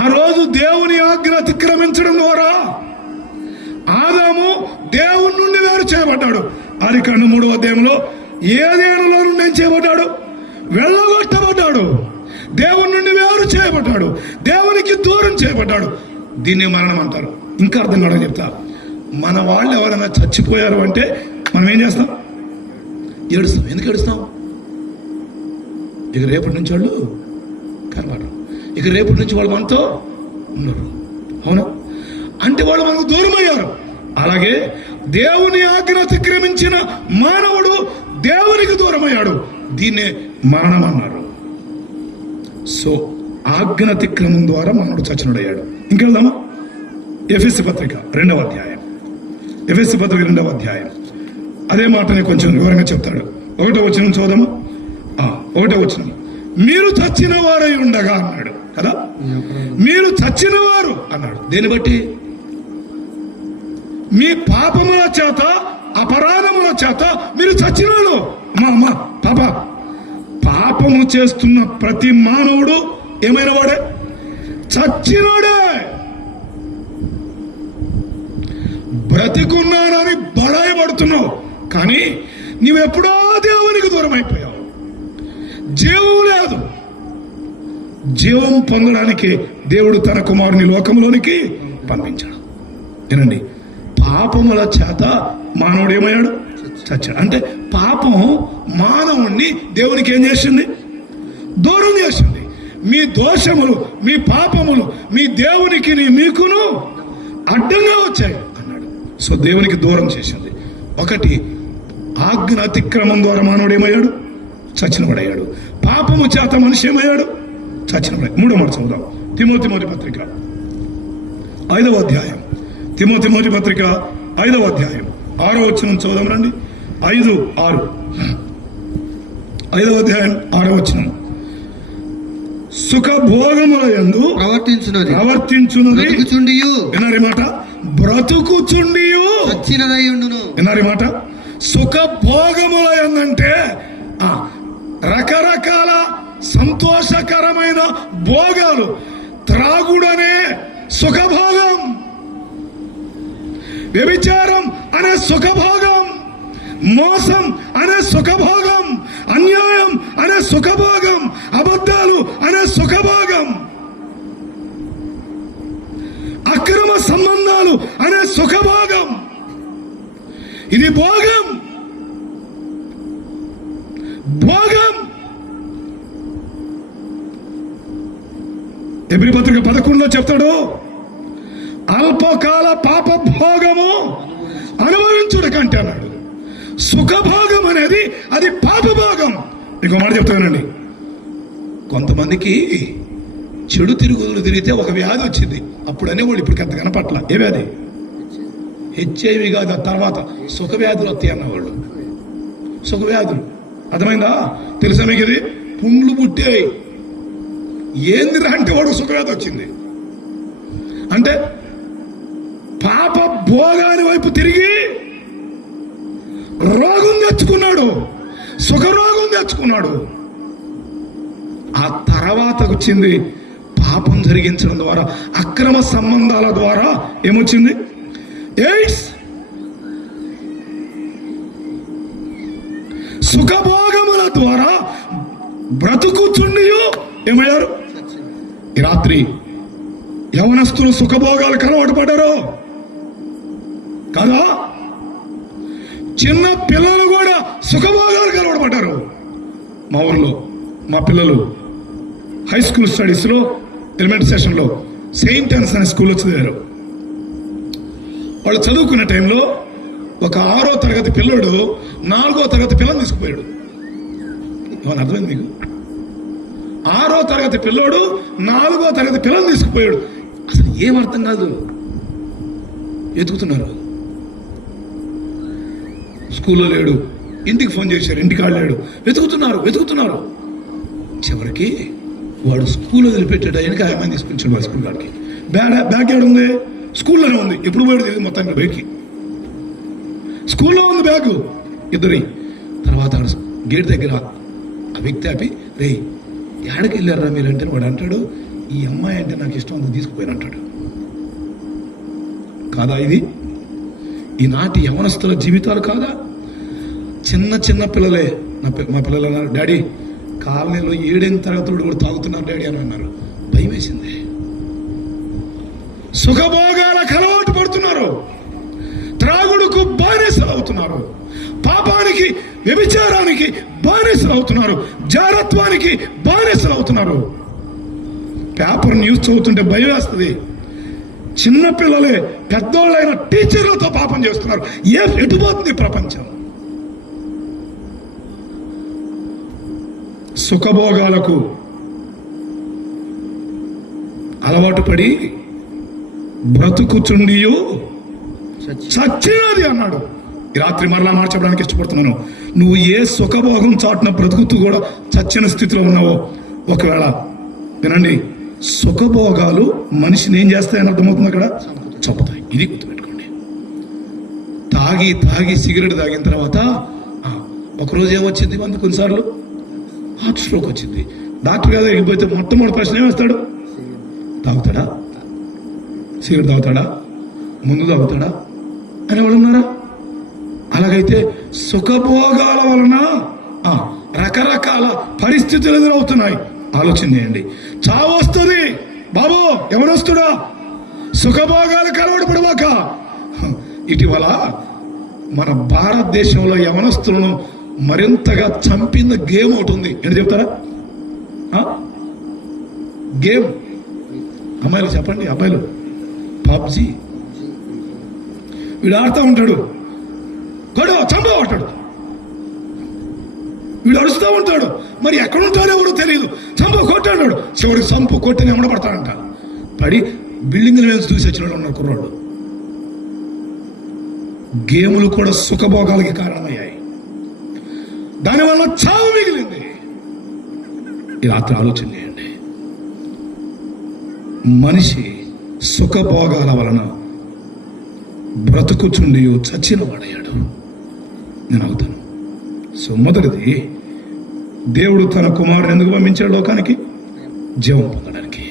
ఆ రోజు దేవుని ఆజ్ఞ అతిక్రమించడం ద్వారా ఆదాము దేవుని నుండి వేరు చేయబడ్డాడు. ఆదికాండం 3వ అధ్యాయంలో ఏదేనులో నుండి ఏం చేయబడ్డాడు? వెళ్ళగొట్టబడ్డాడు. దేవుని నుండి వేరు చేయబడ్డాడు. దేవునికి దూరం చేయబడ్డాడు. దీన్ని మరణం అంటారు. ఇంకా అర్థం కావడం చెప్తా. మన వాళ్ళు ఎవరైనా చచ్చిపోయారు అంటే మనం ఏం చేస్తాం? ఏడుస్తాం. ఎందుకు ఏడుస్తాం? ఇక రేపటి నుంచి వాళ్ళు కనబడరు. ఇక రేపటి నుంచి వాళ్ళు మనతో ఉన్నారు. అవునా? అంటే వాళ్ళు మనకు దూరం అయ్యారు. అలాగే దేవుని ఆజ్ఞ అతిక్రమించిన మానవుడు దేవునికి దూరం అయ్యాడు. దీన్నే మరణం అన్నారు. సో ఆజ్ఞ అతిక్రమం ద్వారా మానవుడు చచ్చినోడయ్యాడు. ఇంకెళ్దామా? ఎఫెసీ పత్రిక 2వ అధ్యాయం. ఎఫెసీ పత్రిక 2వ అధ్యాయం అదే మాటని కొంచెం వివరంగా చెప్తాడు. 1వ వచనం చూద్దాము. 1వ వచనం, మీరు చచ్చిన వారై ఉండగా అన్నాడు కదా. మీరు చచ్చిన వారు అన్నాడు. దేన్ని బట్టి? మీ పాపముల చేత అపరాధముల చేత మీరు చచ్చినోడు. అమ్మా పాపము చేస్తున్న ప్రతి మానవుడు ఏమైన వాడే? చచ్చినోడే. బ్రతికున్నానని బడాయి పడుతున్నావు, కానీ నీవెప్పుడో దేవునికి దూరం అయిపోయావు. జీవం లేదు. జీవం పొందడానికి దేవుడు తన కుమారుని లోకంలోనికి పంపించాడు. వినండి, పాపముల చేత మానవుడు ఏమయ్యాడు? చచ్చాడు. అంటే పాపం మానవుణ్ణి దేవునికి ఏం చేసింది? దూరం చేసింది. మీ దోషములు, మీ పాపములు మీ దేవునికి మీకును అడ్డంగా వచ్చాయి అన్నాడు. సో దేవునికి దూరం చేసింది. ఒకటి, ఆజ్ఞ అతిక్రమం ద్వారా మానవుడు ఏమయ్యాడు? చచ్చినవాడయ్యాడు. పాపము చేత మనిషి ఏమయ్యాడు? చచ్చినవాడు. మూడో మాట చదువుదాం. తిమోతి పత్రిక 5వ అధ్యాయం. తిమోతి పత్రిక 5వ అధ్యాయం 6వ వచనం చదువుదాం రండి. 5:6. 5వ అధ్యాయం 6వ వచనం. సుఖభోగముల యందు ప్రవర్తించున్నది వినారి మాట, బ్రతుకుచుండియు చచ్చినదై ఉండును. వినారి మాట, సుఖభోగముల యందంటే రకరకాల సంతోషకరమైన భోగాలు. త్రాగుడనే సుఖభోగం, వ్యభిచారం అనే సుఖభోగం, మోసం అనే సుఖభోగం, అన్యాయం అనే సుఖభోగం, అబద్ధాలు అనే సుఖభోగం, అక్రమ సంబంధాలు అనే సుఖభోగం. ఇది భోగం. భోగం. ఎబ్రీ పత్రిక 11లో చెప్తాడు, అల్పకాల పాప భోగము అనుభవించుట కంటే అన్నాడు. సుఖభోగం అనేది అది పాపభోగం. మీకు మాట చెప్తానండి, కొంతమందికి చెడు తిరుగులు తిరిగితే ఒక వ్యాధి వచ్చింది. అప్పుడు అనేవాళ్ళు ఇప్పుడు అంత కనపట్ల. ఏ వ్యాధి? హెచ్ఐవి కాదు, తర్వాత సుఖవ్యాధులు వస్తాయి అన్నవాళ్ళు. సుఖవ్యాధులు అర్థమైందా? తెలుసా మీకు? ఇది పుండ్లు పుట్టాయి. ఏందిరా అంటే వాడు సుఖవ్యాధి వచ్చింది అంటే పాప భోగాని వైపు తిరిగి రోగం తెచ్చుకున్నాడు, సుఖరోగం తెచ్చుకున్నాడు. ఆ తర్వాత వచ్చింది పాపం జరిగించడం ద్వారా, అక్రమ సంబంధాల ద్వారా ఏమొచ్చింది? ఎయిడ్స్. సుఖభోగముల ద్వారా బ్రతుకుచుండియు ఏమయ్యారు? ఈ రాత్రి యవనస్తులు సుఖభోగాలకు అలవాటు పడ్డారు కదా? చిన్న పిల్లలు కూడా సుఖభోగాలకు అలవాటు పడ్డారు. మా ఊర్లో మా పిల్లలు హై స్కూల్ స్టడీస్ లో ఎలిమెంటరీ సెషన్ లో సెయింట్ ఆన్స్ అనే స్కూల్ వచ్చేదారు. వాళ్ళు చదువుకునే టైంలో ఒక 6వ తరగతి పిల్లడు 4వ తరగతి పిల్లని తీసుకుపోయాడు. ఏమన్నా అర్థమైంది మీకు? 6వ తరగతి పిల్లోడు 4వ తరగతి పిల్లని తీసుకుపోయాడు. అసలు ఏం అర్థం కాదు. ఎతుకుతున్నారు, స్కూల్లో లేడు, ఇంటికి ఫోన్ చేశారు, ఇంటికి వెళ్ళాడు, వెతుకుతున్నారు. చివరికి వాడు స్కూల్ వదిలిపెట్టాడు. ఆయనకి ఆయమని తీసుకొచ్చాడు వాడు స్కూల్ కాడికి. బ్యాగ్ ఏడు ఉంది? స్కూల్లోనే ఉంది. ఎప్పుడు పోయాడు తెలియదు. మొత్తానికి బయటికి స్కూల్లో ఉంది బ్యాగు. ఇద్దరి తర్వాత గేట్ దగ్గర ఆ వ్యక్తి ఆపి, రే ఎక్కడికి వెళ్ళారా మీరంటే వాడు అంటాడు, ఈ అమ్మాయి అంటే నాకు ఇష్టం, అందుకు తీసుకుపోయాను అంటాడు. కాదా ఇది? ఈనాటి యవనస్తుల జీవితాలు కాదా? చిన్న పిల్లలే. మా పిల్లలు అన్నారు, డాడీ కాలనీలో 7వ తరగతులు కూడా తాగుతున్నారు డాడీ అని అన్నారు. భయం వేసింది. సుఖభోగాలకు అలవాటు పడుతున్నారు, త్రాగుడుకు బానిసలు అవుతున్నారు, పాపానికి వ్యభిచారానికి బానిసలు అవుతున్నారు, జారత్వానికి బానిసలు అవుతున్నారు. పేపర్ న్యూస్ చదువుతుంటే భయం వేస్తుంది. చిన్నపిల్లలే పెద్దోళ్ళైన టీచర్లతో పాపం చేస్తున్నారు. ఎటుపోతుంది ప్రపంచం? సుఖభోగాలకు అలవాటు పడి బ్రతుకుచుండియు చచ్చినది అన్నాడు. ఈ రాత్రి మరలా మార్చడానికి ఇష్టపడుతున్నాను. నువ్వు ఏ సుఖభోగం చాటున బ్రతుకుతూ కూడా చచ్చిన స్థితిలో ఉన్నావో, ఒకవేళ వినండి, సుఖభోగాలు మనిషిని ఏం చేస్తాయని అర్థమవుతుంది? అక్కడ చంపుతాయి. ఇది గుర్తుపెట్టుకోండి. తాగి సిగరెట్ తాగిన తర్వాత ఒకరోజు ఏమొచ్చింది? కొన్నిసార్లు హార్ట్ స్ట్రోక్ వచ్చింది. డాక్టర్ గారు వెళ్ళిపోతే మొట్టమొదటి ప్రశ్న ఏమేస్తాడు? తాగుతాడా? సిగరెట్ తాగుతాడా? ముందు తాగుతాడా? అని వాళ్ళు ఉన్నారా? అలాగైతే సుఖభోగాల వలన రకరకాల పరిస్థితులు ఎదురవుతున్నాయి. ఆలోచన చేయండి. చావు వస్తుంది బాబు, ఎవరొస్తుడా? సుఖభోగాలు కలవడు పడవాక. ఇటీవల మన భారతదేశంలో యవనస్తులను మరింతగా చంపిన గేమ్ ఒకటి ఉంది. ఏంటి చెప్తారా? గేమ్. అమ్మాయిలు చెప్పండి, అబ్బాయిలు. పబ్జి. వీడు ఆడుతూ ఉంటాడు, గొడవ చంపబడ్డాడు. వీడు అడుస్తూ ఉంటాడు, మరి ఎక్కడుంటాడో ఎవడో తెలియదు. చంపు కొట్టాడు, చివరికి చంపు కొట్టిని ఎమ్మడబడతాడంట. పడి బిల్డింగ్ల మీద చూసి వచ్చిన వాళ్ళు ఉన్నారు కుర్రాళ్ళు. గేములు కూడా సుఖభోగాలకి కారణమయ్యాయి. దానివల్ల చావు మిగిలింది. ఈ రాత్రి ఆలోచన చేయండి. మనిషి సుఖభోగాల వలన బ్రతుకుచుండి చచ్చిన వాడయ్యాడు. నేను అవుతాను. సో మొదటిది, దేవుడు తన కుమారుని ఎందుకు పంపించాడు లోకానికి? జీవం పొందడానికి.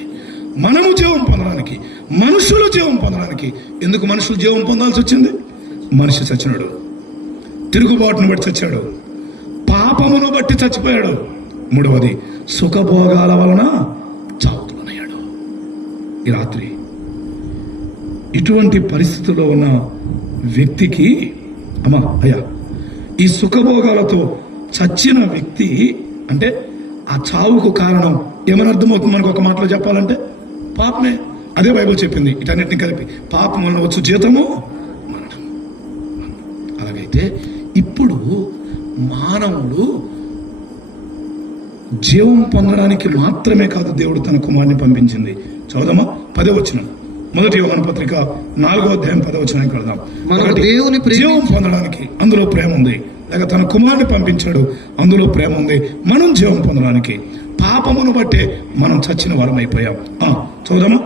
మనము జీవం పొందడానికి, మనుషులు జీవం పొందడానికి. ఎందుకు మనుషులు జీవం పొందాల్సి వచ్చింది? మనిషి చచ్చినాడు, తిరుగుబాటును బట్టి చచ్చాడు, పాపమును బట్టి చచ్చిపోయాడు. మూడవది, సుఖభోగాల వలన చావుకులనయ్యాడు. ఈ రాత్రి ఇటువంటి పరిస్థితుల్లో ఉన్న వ్యక్తికి, అమ్మా అయ్యా, ఈ సుఖభోగాలతో చచ్చిన వ్యక్తి అంటే ఆ చావుకు కారణం ఏమని అర్థమవుతుంది మనకు? ఒక మాటలో చెప్పాలంటే పాపమే. అదే బైబిల్ చెప్పింది. ఇటన్నిటిని కలిపి పాపం వలన వచ్చు జీతము మరణం. అలాగైతే ఇప్పుడు మానవుడు జీవం పొందడానికి మాత్రమే కాదు దేవుడు తన కుమారుని పంపించింది. చదువుదామా? 10వ వచనం, మొదటి యోహాను పత్రిక 4వ అధ్యాయం 10వ వచనానికి వెళ్దాం. జీవం పొందడానికి అందులో ప్రేమ ఉంది. లేక తన కుమారుని పంపించాడు, అందులో ప్రేమ ఉంది. మనం జీవం పొందడానికి పాపమును బట్టే మనం చచ్చిన వారం అయిపోయాం. చదువుదామా?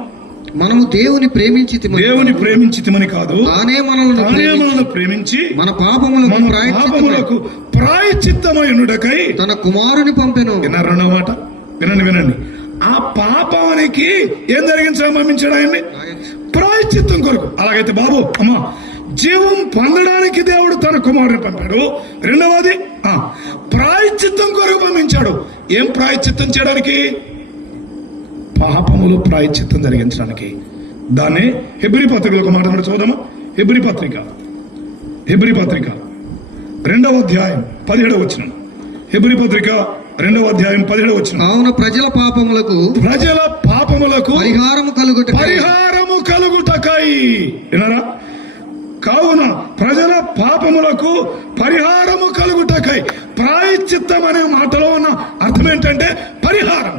మనము దేవుని ప్రేమించితిమని కాదు, తానే మనల్ని ప్రేమించి మన పాపములకు ప్రాయశ్చిత్తమయునుటకై తన కుమారుని పంపెను. విన్నారు రెండవ మాట? వినండి. ఆ పాపానికి ఏం జరిగించడం పంపించాడు ఆయన్ని? ప్రాయశ్చిత్తం కొరకు. అలాగైతే బాబు, అమ్మా, జీవం పొందడానికి దేవుడు తన కుమారుని పంపాడు. రెండవది, ప్రాయశ్చిత్తం కొరకు పంపించాడు. ఏం ప్రాయశ్చిత్తం చేయడానికి? పాపములు ప్రాయశ్చిత్తం జరిగించడానికి. దాన్ని హెబ్రీ పత్రికలో ఒక మాట మనం చూద్దామా? హెబ్రీ పత్రిక 2వ అధ్యాయం 17వ వచనం. హెబ్రీ పత్రిక 2వ అధ్యాయం 17వ వచనం. కావున ప్రజల పాపములకు పరిహారము కలుగుటకై. విన్నారా? కావున ప్రజల పాపములకు పరిహారము కలుగుటకై. ప్రాయశ్చిత్తం అనే మాటలో ఉన్న అర్థం ఏంటంటే పరిహారం.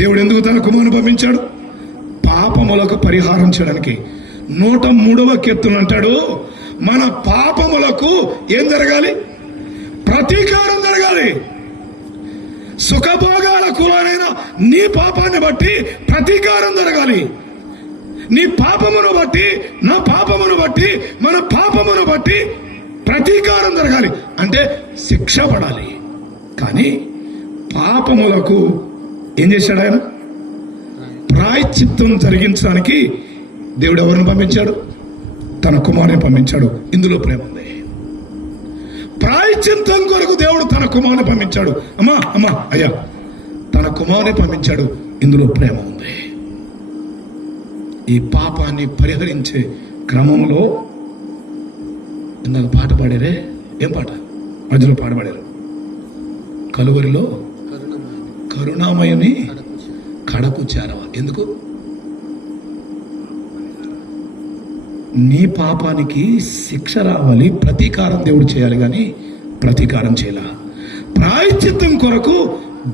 దేవుడు ఎందుకు తన కుమారుని పంపించాడు? పాపములకు పరిహారం చేయడానికి. 103వ కీర్తన అంటాడు, మన పాపములకు ఏం జరగాలి? ప్రతీకారం జరగాలి. సుఖభోగాల కులైన నీ పాపాన్ని బట్టి ప్రతీకారం జరగాలి. నీ పాపమును బట్టి, నా పాపమును బట్టి, మన పాపమును బట్టి ప్రతీకారం జరగాలి. అంటే శిక్ష పడాలి. కానీ పాపములకు ఏం చేశాడు ఆయన? ప్రాయశ్చిత్తం జరిగించడానికి దేవుడు ఎవరిని పంపించాడు? తన కుమారుని పంపించాడు. ఇందులో ప్రేమ ఉంది. ప్రాయశ్చిత్తం కొరకు దేవుడు తన కుమారుని పంపించాడు. అమ్మా అయ్యా, తన కుమారుని పంపించాడు. ఇందులో ప్రేమ ఉంది. ఈ పాపాన్ని పరిహరించే క్రమంలో ఇందాక పాట పాడారే. ఏం పాట? మధ్యలో పాట పాడారు. కలువరిలో కరుణామయుని కడకు చేరవ. ఎందుకు? నీ పాపానికి శిక్ష రావాలి, ప్రతీకారం దేవుడు చేయాలి. కానీ ప్రతీకారం చేయాల. ప్రాయశ్చిత్తం కొరకు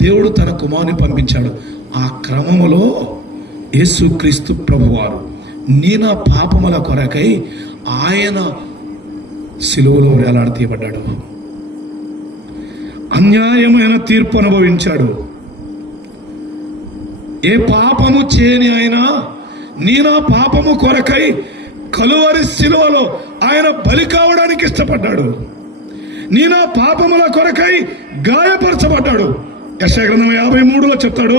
దేవుడు తన కుమారుని పంపించాడు. ఆ క్రమములో యేసుక్రీస్తు ప్రభువారు నీ నా పాపముల కొరకై ఆయన శిలువలో వేలాడతీయబడ్డాడు. అన్యాయమైన తీర్పు అనుభవించాడు. ఏ పాపము చేయని ఆయన నీ నా పాపము కొరకై కలువరి శిలువలో ఆయన బలి కావడానికి ఇష్టపడ్డాడు. నీ నా పాపముల కొరకై గాయపరచబడ్డాడు. యెషయా గ్రంథం 53లో చెప్తాడు,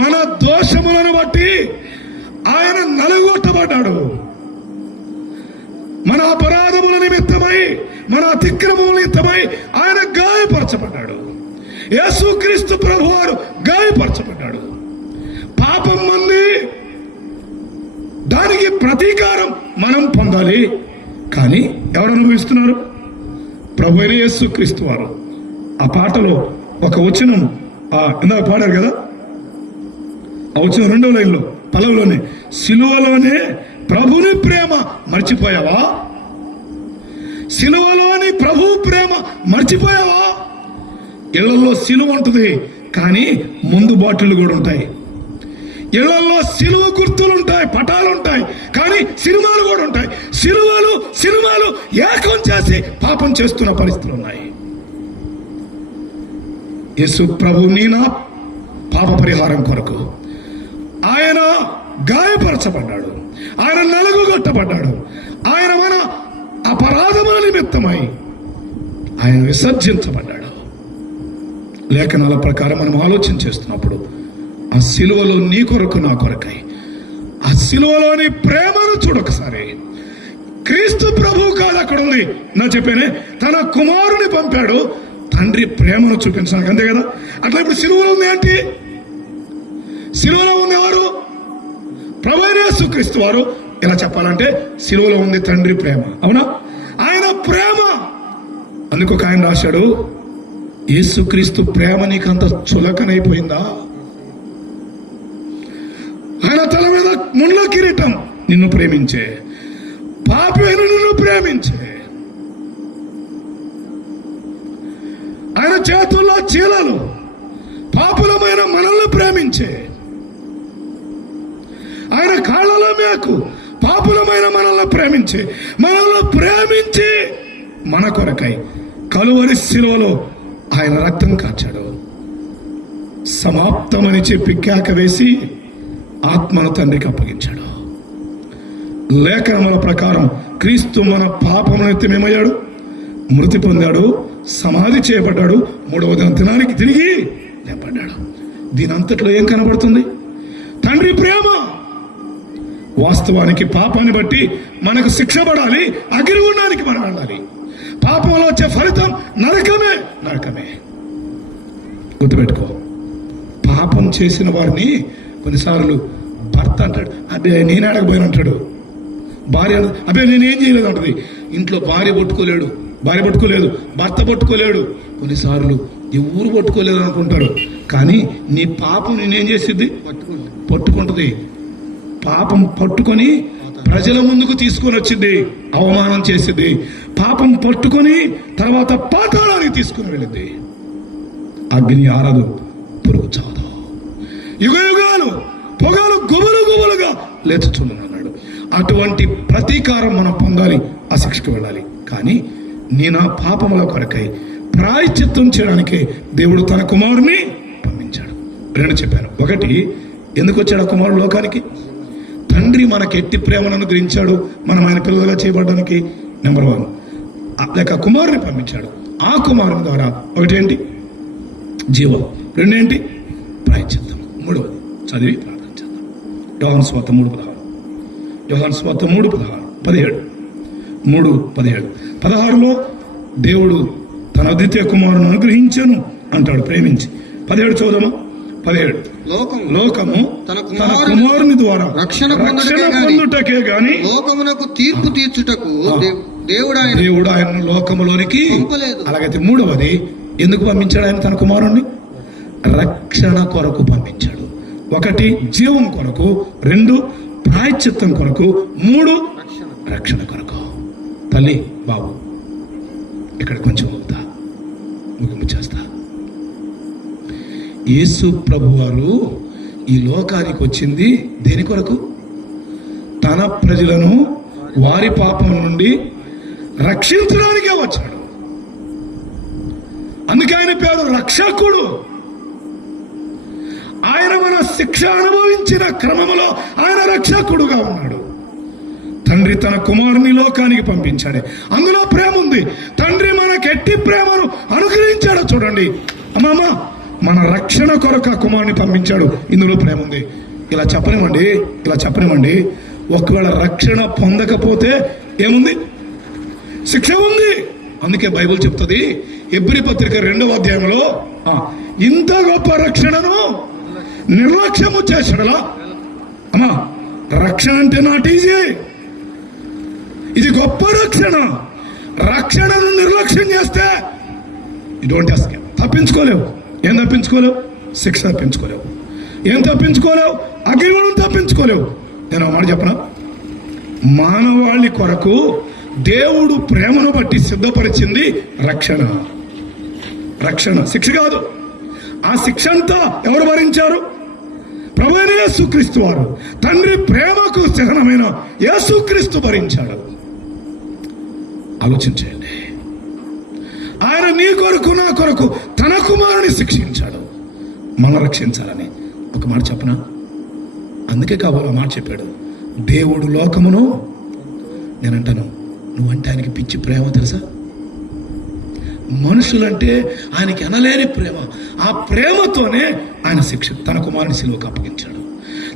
మన దోషములను బట్టి ఆయన నలుగొట్టబడ్డాడు. మన అపరాధముల నిమిత్తమై, మన అతిక్రమముల నిమిత్తమై ఆయన గాయపరచబడ్డాడు. యేసుక్రీస్తు ప్రభువారు గాయపరచబడ్డాడు. పాపం మంది, దానికి ప్రతీకారం మనం పొందాలి. కానీ ఎవరు అనుభవిస్తున్నారు? ప్రభు అయిన యేసుక్రీస్తు వారు. ఆ పాటలో ఒక వచనం ఇందాక పాడారు కదా, ఆ వచనం 2వ లైన్లో పల్లవిలోనే, సిలువలోనే ప్రభుని ప్రేమ మర్చిపోయావా? సిలువలోని ప్రభు ప్రేమ మర్చిపోయావా? ఇళ్లలో సిలువ ఉంటుంది, కానీ ముందు బాటిల్ కూడా ఉంటాయి. ఇళ్లలో సిలువ గుర్తులు ఉంటాయి, పటాలు ఉంటాయి, కానీ సినిమాలు కూడా ఉంటాయి. సినిమాలు ఏకం చేసి పాపం చేస్తున్న పరిస్థితులు ఉన్నాయి. యేసు ప్రభు నీనా పాప పరిహారం కొరకు ఆయన గాయపరచబడ్డాడు, ఆయన నలుగుగొట్టబడ్డాడు, ఆయన మన అపరాధముల నిమిత్తమై ఆయన విసర్జించబడ్డాడు. లేఖనాల ప్రకారం మనం ఆలోచన చేస్తున్నప్పుడు ఆ సిలువలో నీ కొరకు నా కొరకై ఆ సిలువలోని ప్రేమను చూడొకసారి. క్రీస్తు ప్రభు కాదు అక్కడ ఉంది, నా చెప్పానే, తన కుమారుని పంపాడు తండ్రి ప్రేమను చూపించడానికి, అంతే కదా. అట్లా ఇప్పుడు సిలువలో ఉంది ఏంటి? సిలువలో ఉంది ఎవరు? ప్రభు అయిన యేసుక్రీస్తు వారు. ఇలా చెప్పాలంటే సిలువలో ఉంది తండ్రి ప్రేమ, అవునా? ఆయన ప్రేమ. అందుకు ఒక ఆయన రాశాడు, యేసుక్రీస్తు ప్రేమ నీకంత చులకనైపోయిందా? ఆయన తల మీద ముళ్ళ కిరీటం నిన్ను ప్రేమించే, పాపమైన నిన్ను ప్రేమించే, ఆయన చేతుల్లో చీలలు పాపులమైన మనల్ని ప్రేమించే, ఆయన కాళ్ళలో మేకు పాపులమైన మనల్ని ప్రేమించి మన కొరకై కలువరి శిలువలో ఆయన రక్తం కార్చాడు. సమాప్తమని చెప్పి కేక వేసి ఆత్మను తండ్రికి అప్పగించాడు. లేఖనముల ప్రకారం క్రీస్తు మన పాపముల నిమిత్తమేమయ్యాడు? మృతి పొందాడు, సమాధి చేయబడ్డాడు, 3వ దినానికి తిరిగి లేపడ్డాడు. దీని అంతట్లో ఏం కనబడుతుంది? తండ్రి ప్రేమ. వాస్తవానికి పాపాన్ని బట్టి మనకు శిక్ష పడాలి, అగ్నిగుండానికి మనం వెళ్ళాలి. పాపంలో వచ్చే ఫలితం నరకమే. గుర్తుపెట్టుకో, పాపం చేసిన వారిని కొన్నిసార్లు భర్త అంటాడు, అబ్బే నేను అడగబోయినంటాడు. భార్య అబ్బే నేనేం చేయలేదు అంటది. ఇంట్లో భార్య పట్టుకోలేదు, భర్త పట్టుకోలేడు. కొన్నిసార్లు ఎవరు పట్టుకోలేదు అనుకుంటారు, కానీ నీ పాపం నేనేం చేసిద్ది? పట్టుకుంటుంది. పాపం పట్టుకొని ప్రజల ముందుకు తీసుకొని వచ్చింది, అవమానం చేసింది. పాపం పట్టుకొని తర్వాత పాతాళానికి తీసుకుని వెళ్ళింది. అగ్ని ఆరదు, పురుగు చావదు, యుగాలు పొగలు గుబలుగా లేచుచున్నాడు. అటువంటి ప్రతీకారం మనం పొందాలి, ఆ శిక్షకు వెళ్ళాలి. కానీ నా పాపముల కొరకై ప్రాయశ్చిత్తం చేయడానికి దేవుడు తన కుమారుని పంపించాడు. 2 చెప్పాను. 1, ఎందుకు వచ్చాడు ఆ కుమారుడు లోకానికి? తండ్రి మనకి ఎట్టి ప్రేమను అనుగ్రహించాడు, మనం ఆయన పిల్లలుగా చేయబడడానికి. నెంబర్ 1, లేక కుమారుని పంపించాడు. ఆ కుమారుని ద్వారా 1 ఏంటి? జీవం. 2 ఏంటి? ప్రాయశ్చిత్తం. 3 చదివి ప్రార్థన చేద్దాం. యోహాను సువార్త 3:16. యోహాను సువార్త 3:17. 16లో దేవుడు తన అద్వితీయ కుమారుని అనుగ్రహించను అంటాడు, ప్రేమించి. 17 చూద్దామా? 17 లోకము తన కుమారుని ద్వారా రక్షణ పొందుటకే గాని లోకమునకు తీర్పు తీర్చుటకు దేవుడు ఆయన లోకములోనికి పంపలేదు. అలాగైతే 3వది, ఎందుకు పంపించాడు ఆయన తన కుమారుణ్ణి? రక్షణ కొరకు పంపించాడు. 1 జీవం కొరకు, 2 ప్రాయశ్చిత్తం కొరకు, 3 రక్షణ కొరకు. తల్లి బాబు ఇక్కడ కొంచెం ముగింపు చేస్తా. యేసు ప్రభువారు ఈ లోకానికి వచ్చింది దేని కొరకు? తన ప్రజలను వారి పాపం నుండి రక్షించడానికే వచ్చాడు. అందుకే ఆయన పేరు రక్షకుడు. ఆయన మన శిక్ష అనుభవించిన క్రమంలో ఆయన రక్షకుడుగా ఉన్నాడు. తండ్రి తన కుమారుని లోకానికి పంపించాడు. అందులో ప్రేమ ఉంది. తండ్రి మనకి ఎట్టి ప్రేమను అనుగ్రహించాడో చూడండి. అమ్మమ్మ, మన రక్షణ కొరకు ఆ కుమారుని పంపించాడు. ఇందులో ప్రేమ ఉంది. ఇలా చెప్పనివ్వండి. ఒకవేళ రక్షణ పొందకపోతే ఏముంది? శిక్ష ఉంది. అందుకే బైబిల్ చెప్తుంది హెబ్రీ పత్రిక 2వ అధ్యాయంలో ఇంత గొప్ప రక్షణను నిర్లక్ష్యము చేసడలా. అమ్మా, రక్షణ అంటే నాట్ ఈజీ. ఇది గొప్ప రక్షణ. రక్షణను నిర్లక్ష్యం చేస్తే యు డోంట్ ఎస్కేప్. తప్పించుకోలేవు. ఏం తప్పించుకోలేవు? శిక్ష తప్పించుకోలేవు. ఏం తప్పించుకోలేవు? అగ్నిగుణం తప్పించుకోలేవు. నేను ఒక మాట చెప్పనా? మానవాళి కొరకు దేవుడు ప్రేమను బట్టి సిద్ధపరిచింది రక్షణ. రక్షణ, శిక్ష కాదు. ఆ శిక్ష అంతా ఎవరు భరించారు? ప్రభువైన యేసుక్రీస్తు వారు. తండ్రి ప్రేమకు చిహ్నమైన యేసుక్రీస్తు భరించాడు. ఆలోచించండి. ఆయన నీ కొరకు నా కొరకు తన కుమారుని శిక్షించాడు మనం రక్షించాలని. ఒక మాట చెప్పనా? అందుకే కావాలి ఆ మాట చెప్పాడు. దేవుడు లోకమును, నేనంటాను, నువ్వంటే ఆయనకి పిచ్చి ప్రేమ తెలుసా? మనుషులంటే ఆయనకి అనలేని ప్రేమ. ఆ ప్రేమతోనే ఆయన శిక్ష తన కుమారుని సిలువకు అప్పగించాడు.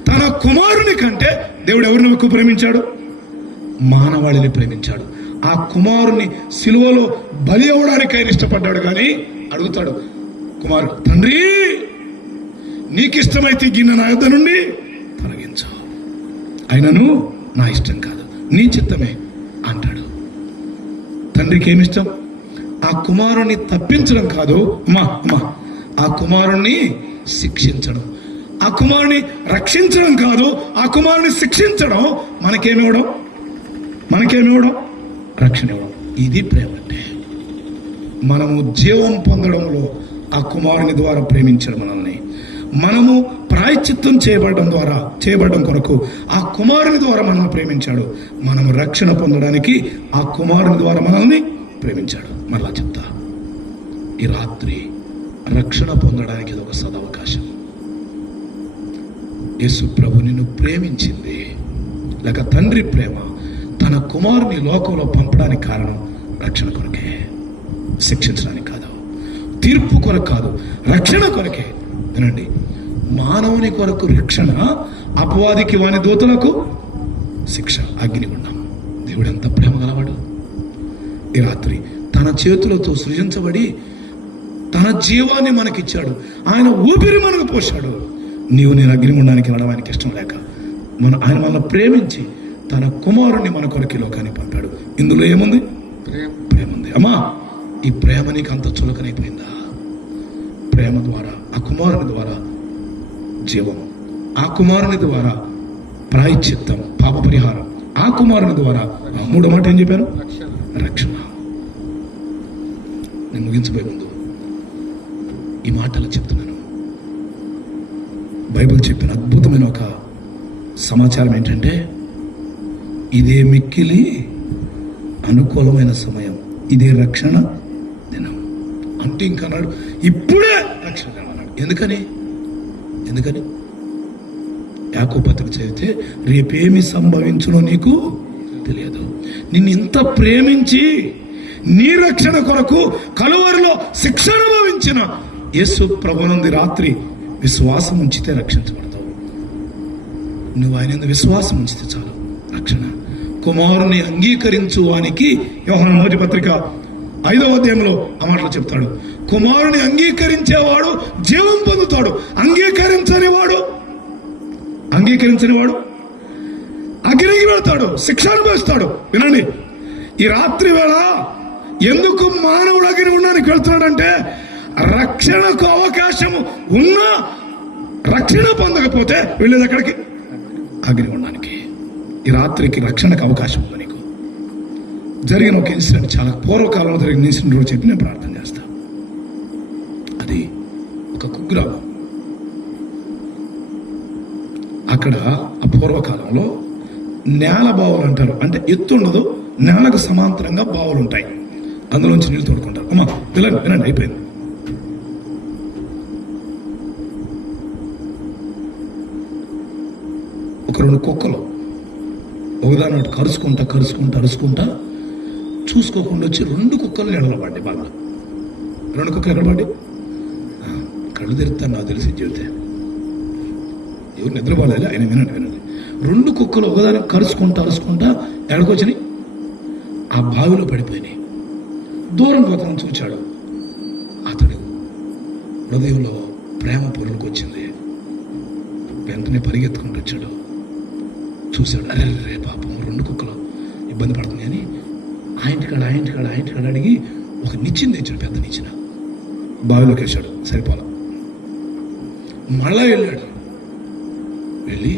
తన కుమారుని కంటే దేవుడు ఎవరిని ఎక్కువ ప్రేమించాడు? మానవాళిని ప్రేమించాడు. ఆ కుమారుని సిలువలో బలి అవ్వడానికి ఆయన ఇష్టపడ్డాడు. కానీ అడుగుతాడు కుమారుడు, తండ్రి నీకిష్టమైతే గిన్నె నా యొద్ద నుండి తొలగించు, అయినను నా ఇష్టం కాదు నీ చిత్తమే అంటాడు. తండ్రికి ఏమిష్టం? ఆ కుమారుణ్ణి తప్పించడం కాదు, ఆ కుమారుణ్ణి శిక్షించడం. ఆ కుమారుని రక్షించడం కాదు, ఆ కుమారుని శిక్షించడం. మనకేమివ్వడం? రక్షణ ఇవ్వడం. ఇది ప్రేమ అంటే. మనము జీవం పొందడంలో ఆ కుమారుని ద్వారా ప్రేమించడం మనల్ని. మనము ప్రాయశ్చిత్తం చేయబడడం కొరకు ఆ కుమారుని ద్వారా మనల్ని ప్రేమించాడు. మనము రక్షణ పొందడానికి ఆ కుమారుని ద్వారా మనల్ని ప్రేమించాడు. మరలా చెప్తా, ఈ రాత్రి రక్షణ పొందడానికి ఇది ఒక సదవకాశం. యేసు ప్రభు నిన్ను ప్రేమించింది, లేక తండ్రి ప్రేమ తన కుమారుని లోకంలో పంపడానికి కారణం రక్షణ కొరకే, శిక్షించడానికి కాదు, తీర్పు కొరకు కాదు, రక్షణ కొరకే. వినండి, మానవుని కొరకు రక్షణ, అపవాదికి వాని దూతలకు శిక్ష, అగ్నిగుండం. దేవుడు ఎంత ప్రేమ గలవాడు. ఈ రాత్రి తన చేతులతో సృజించబడి తన జీవాన్ని మనకిచ్చాడు. ఆయన ఊపిరి మనకు పోశాడు. నీవు నేను అగ్నిగుండానికి వెళ్ళడానికి ఇష్టం లేక ఆయన మనల్ని ప్రేమించి తన కుమారుణ్ణి మన కొరకు లోకాన్ని పంపాడు. ఇందులో ఏముంది? ప్రేమ ఉంది. అమ్మా, ఈ ప్రేమ నీకు అంత చులకనైపోయిందా? ప్రేమ ద్వారా, ఆ కుమారుని ద్వారా జీవం, ఆ కుమారుని ద్వారా ప్రాయశ్చిత్తం, పాప పరిహారం, ఆ కుమారుని ద్వారా మూడో మాట ఏం చెప్పాను? రక్షణ. నేను ముగించబోయే ముందు ఈ మాటలు చెప్తున్నాను. బైబిల్ చెప్పిన అద్భుతమైన ఒక సమాచారం ఏంటంటే, ఇదే మిక్కిలి అనుకూలమైన సమయం, ఇదే రక్షణ దినం అంటే. ఇంకన్నాడు ఇప్పుడే రక్షణ అన్నాడు. ఎందుకని యాకోబు పత్రిక చదివితే రేపేమి సంభవించునో నీకు తెలియదు. నిన్ను ఇంత ప్రేమించి నీ రక్షణ కొరకు కలువరిలో శిక్ష అనుభవించిన యేసు ప్రభునందు రాత్రి విశ్వాసం ఉంచితే రక్షించబడతావు. నువ్వు ఆయన విశ్వాసం ఉంచితే చాలు రక్షణ. కుమారుని అంగీకరించు వానికి యోహాను మొదటి పత్రిక 5వ అధ్యాయంలో ఆ మాటలు చెప్తాడు. కుమారుని అంగీకరించేవాడు జీవం పొందుతాడు, అంగీకరించని వాడు అగ్నికి వెళ్తాడు, శిక్ష అనుభవిస్తాడు. వినండి, ఈ రాత్రి వేళ ఎందుకు మానవుడు అగ్ని ఉండడానికి వెళ్తున్నాడంటే, రక్షణకు అవకాశం ఉన్నా రక్షణ పొందకపోతే వెళ్ళేది ఎక్కడికి? అగ్ని ఉండడానికి. ఈ రాత్రికి రక్షణకు అవకాశం ఉంది నీకు. జరిగిన ఒక ఇన్సిడెంట్, చాలా పూర్వకాలంలో జరిగిన ఇన్సిడెంట్ కూడా చెప్పి నేను ప్రార్థన చేస్తా. అది ఒక కుగ్రామం. అక్కడ ఆ పూర్వకాలంలో నేల బావులు అంటారు, అంటే ఎత్తు ఉండదు, నేలకు సమాంతరంగా బావులు ఉంటాయి, అందులోంచి నీళ్ళు తోడుకుంటారు. అమ్మా వినండి, అయిపోయింది. ఒక 2 కుక్కలు ఒకదాని ఒకటి కరుచుకుంటా చూసుకోకుండా వచ్చి 2 కుక్కలు నీళ్ళలో పడ్డాయి. బాగా 2 కుక్కలు ఎక్కడ పడ్డాయి? కళ్ళు తెరుస్తాను నాకు తెలిసి చెబితే, ఎవరు నిద్రపోలేదు. ఆయన వినండి. 2 కుక్కలు ఒకదానికి కరుచుకుంటా ఎక్కడికి వచ్చినాయి? ఆ బావిలో పడిపోయినాయి. దూరం అతను చూచాడు. అతడు హృదయంలో ప్రేమ పొరులకు వచ్చింది. వెంటనే పరిగెత్తుకుంటూ వచ్చాడు. చూశాడు, అరే రే పాపం 2 కుక్కలు ఇబ్బంది పడుతుంది అని ఆ ఇంటికాడ అడిగి ఒక నిచ్చెన తెచ్చాడు. పెద్ద నిచ్చెన బావిలోకి వేశాడు. సరిపోలా. మళ్ళా వెళ్ళాడు. వెళ్ళి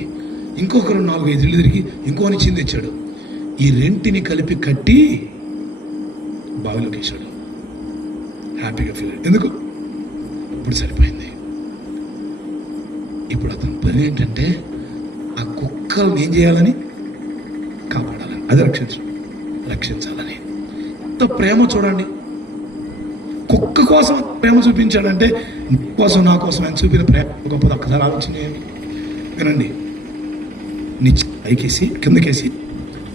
ఇంకొక 4-5 ఇళ్ళు తిరిగి ఇంకో నిచ్చెన తెచ్చాడు. ఈ రెంటిని కలిపి కట్టి బావిలోకి వేశాడు. హ్యాపీగా ఫీల్ అయ్యాడు. ఎందుకు? ఇప్పుడు సరిపోయింది. ఇప్పుడు అతని పని ఏంటంటే ఆ కుక్కలను ఏం చేయాలని? కాపాడాలని. అది రక్షించాలని. ఎంత ప్రేమ చూడండి. కుక్క కోసం ప్రేమ చూపించాడంటే కోసం నా కోసం ఆయన చూపిన ప్రేమ గొప్పది. ఒక్కసారి ఆలోచించేయండి. వినండి. నిచ్చెన పైకేసి కిందకేసి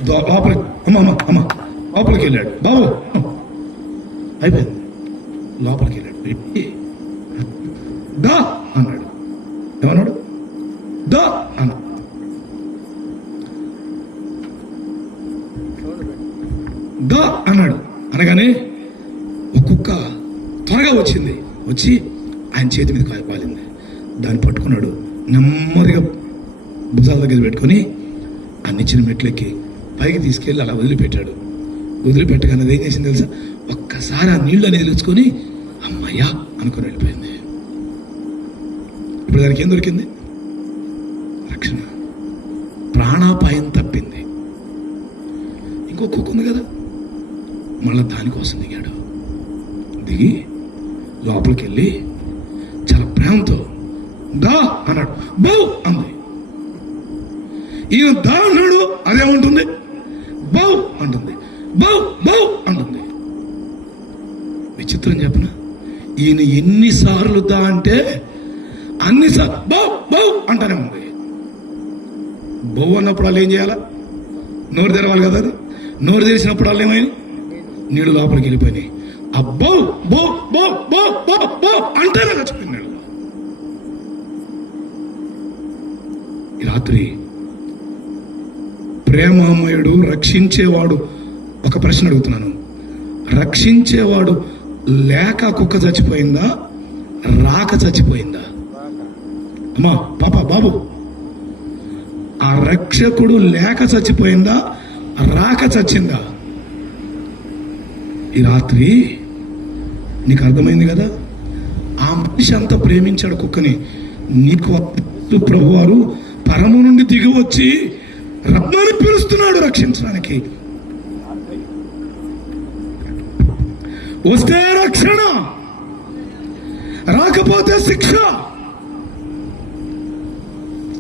లోపలికి అమ్మ లోపలికి వెళ్ళాడు. బాబు అయిపోయింది. లోపలికి వెళ్ళాడు. దా అన్నాడు. ఏమన్నాడు? దా అన్నాడు. దా అన్నాడు. అనగానే ఒక కుక్క త్వరగా వచ్చింది. వచ్చి ఆయన చేతి మీద వాలింది. దాన్ని పట్టుకున్నాడు. నెమ్మదిగా భుజాల దగ్గర పెట్టుకొని ఆ నిచ్చెన మెట్లెక్కి పైకి తీసుకెళ్ళి అలా వదిలిపెట్టాడు. వదిలిపెట్టగానే అది ఏం చేసింది తెలుసా? ఒక్కసారి ఆ నీళ్ళు అనేది తెలుసుకొని అమ్మయ్యా అనుకుని వెళ్ళిపోయింది. ఇప్పుడు దానికి ఏం దొరికింది? రక్షణ. ప్రాణాపాయం తప్పింది. ఇంకో కుక్క ఉంది కదా, మళ్ళా దానికోసం దిగాడు. దిగి లోపలికి వెళ్ళి చాలా ప్రేమతో దా అన్నాడు. బౌ అంది. ఈయన దా అన్నాడు. అదేముంటుంది? బౌ అంటుంది. బౌ బౌ అంటుంది. విచిత్రం చెప్పన, ఈయన ఎన్నిసార్లు దా అంటే అన్నిసార్లు బౌ బౌ అంటానే ఉంది. బౌ అన్నప్పుడు వాళ్ళు ఏం చేయాలా? నోరు తెరవాలి కదా. అది నోరు తెరిచినప్పుడు వాళ్ళు ఏమైంది? నీళ్ళు లోపలికి వెళ్ళిపోయినాయి. ఆ బౌ బౌ బౌ బౌ బౌ బౌ అంటేనే చచ్చిపోయింది నీళ్ళు. ఈ రాత్రి ప్రేమామయుడు రక్షించేవాడు. ఒక ప్రశ్న అడుగుతున్నాను. రక్షించేవాడు లేక కుక్క చచ్చిపోయిందా, రాక చచ్చిపోయిందా? అమ్మా పాప బాబు, ఆ రక్షకుడు లేక చచ్చిపోయిందా, రాక చచ్చిందా? ఈ రాత్రి నీకు అర్థమైంది కదా. ఆ మనిషి అంతా ప్రేమించాడు కుక్కని. నీకు ప్రభువారు పరము నుండి దిగి వచ్చి రమ్మని పిలుస్తున్నాడు రక్షించడానికి. వస్తే రక్షణ, రాకపోతే శిక్ష.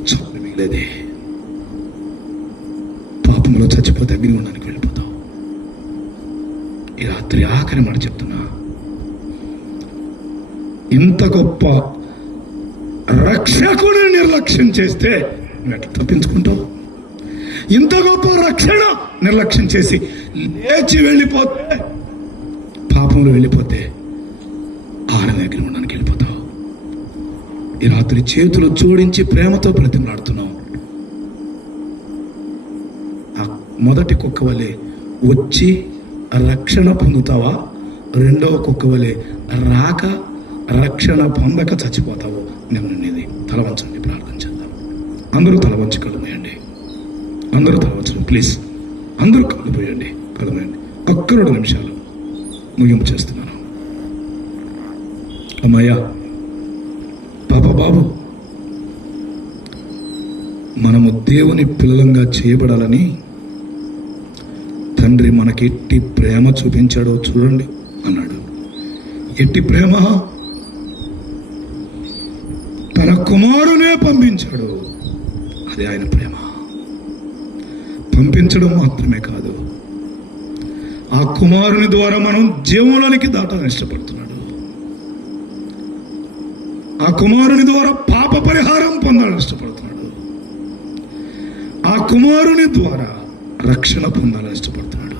చాలు మిగిలేదే. పాపంలో చచ్చిపోతే అగ్నిగుండానికి వెళ్ళిపోతావు. ఈ రాత్రి ఆఖరి మాట చెప్తున్నా. ఇంత గొప్ప రక్షకుడిని నిర్లక్ష్యం చేస్తే నువ్వు ఎట్లా తప్పించుకుంటావు? ఇంత గొప్ప రక్షణ నిర్లక్ష్యం చేసి లేచి వెళ్ళిపోతే, పాపంలో వెళ్ళిపోతే ఆరవేగిన ఉండడానికి వెళ్ళిపోతావు. ఈ రాత్రి చేతులు జోడించి ప్రేమతో బ్రతిమలాడుతున్నావు. ఆ మొదటి కుక్క వలె వచ్చి రక్షణ పొందుతావా? రెండవ కుక్క వలె రాక రక్షణ పొందక చచ్చిపోతావు? నేను తల వంచండి, ప్రార్థన చేద్దాం. అందరూ తల వంచి కలుమేయండి. అందరూ తల వంచండి ప్లీజ్. అందరూ కలుపోయండి, కలుమేయండి. ఒక్క 2 నిమిషాలు ముగింపు చేస్తున్నాను. అమ్మాయ్యా, పాప బాబు, మనము దేవుని పిల్లలంగా చేయబడాలని తండ్రి మనకి ఎట్టి ప్రేమ చూపించాడో చూడండి అన్నాడు. ఎట్టి ప్రేమ! తన కుమారునే పంపించాడు. అదే ఆయన ప్రేమ. పంపించడం మాత్రమే కాదు, ఆ కుమారుని ద్వారా మనం జీవంలోనికి దాటాలని ఇష్టపడుతున్నాడు. ఆ కుమారుని ద్వారా పాప పరిహారం పొందాలని ఇష్టపడుతున్నాడు. ఆ కుమారుని ద్వారా రక్షణ పొందాలని ఇష్టపడుతున్నాడు.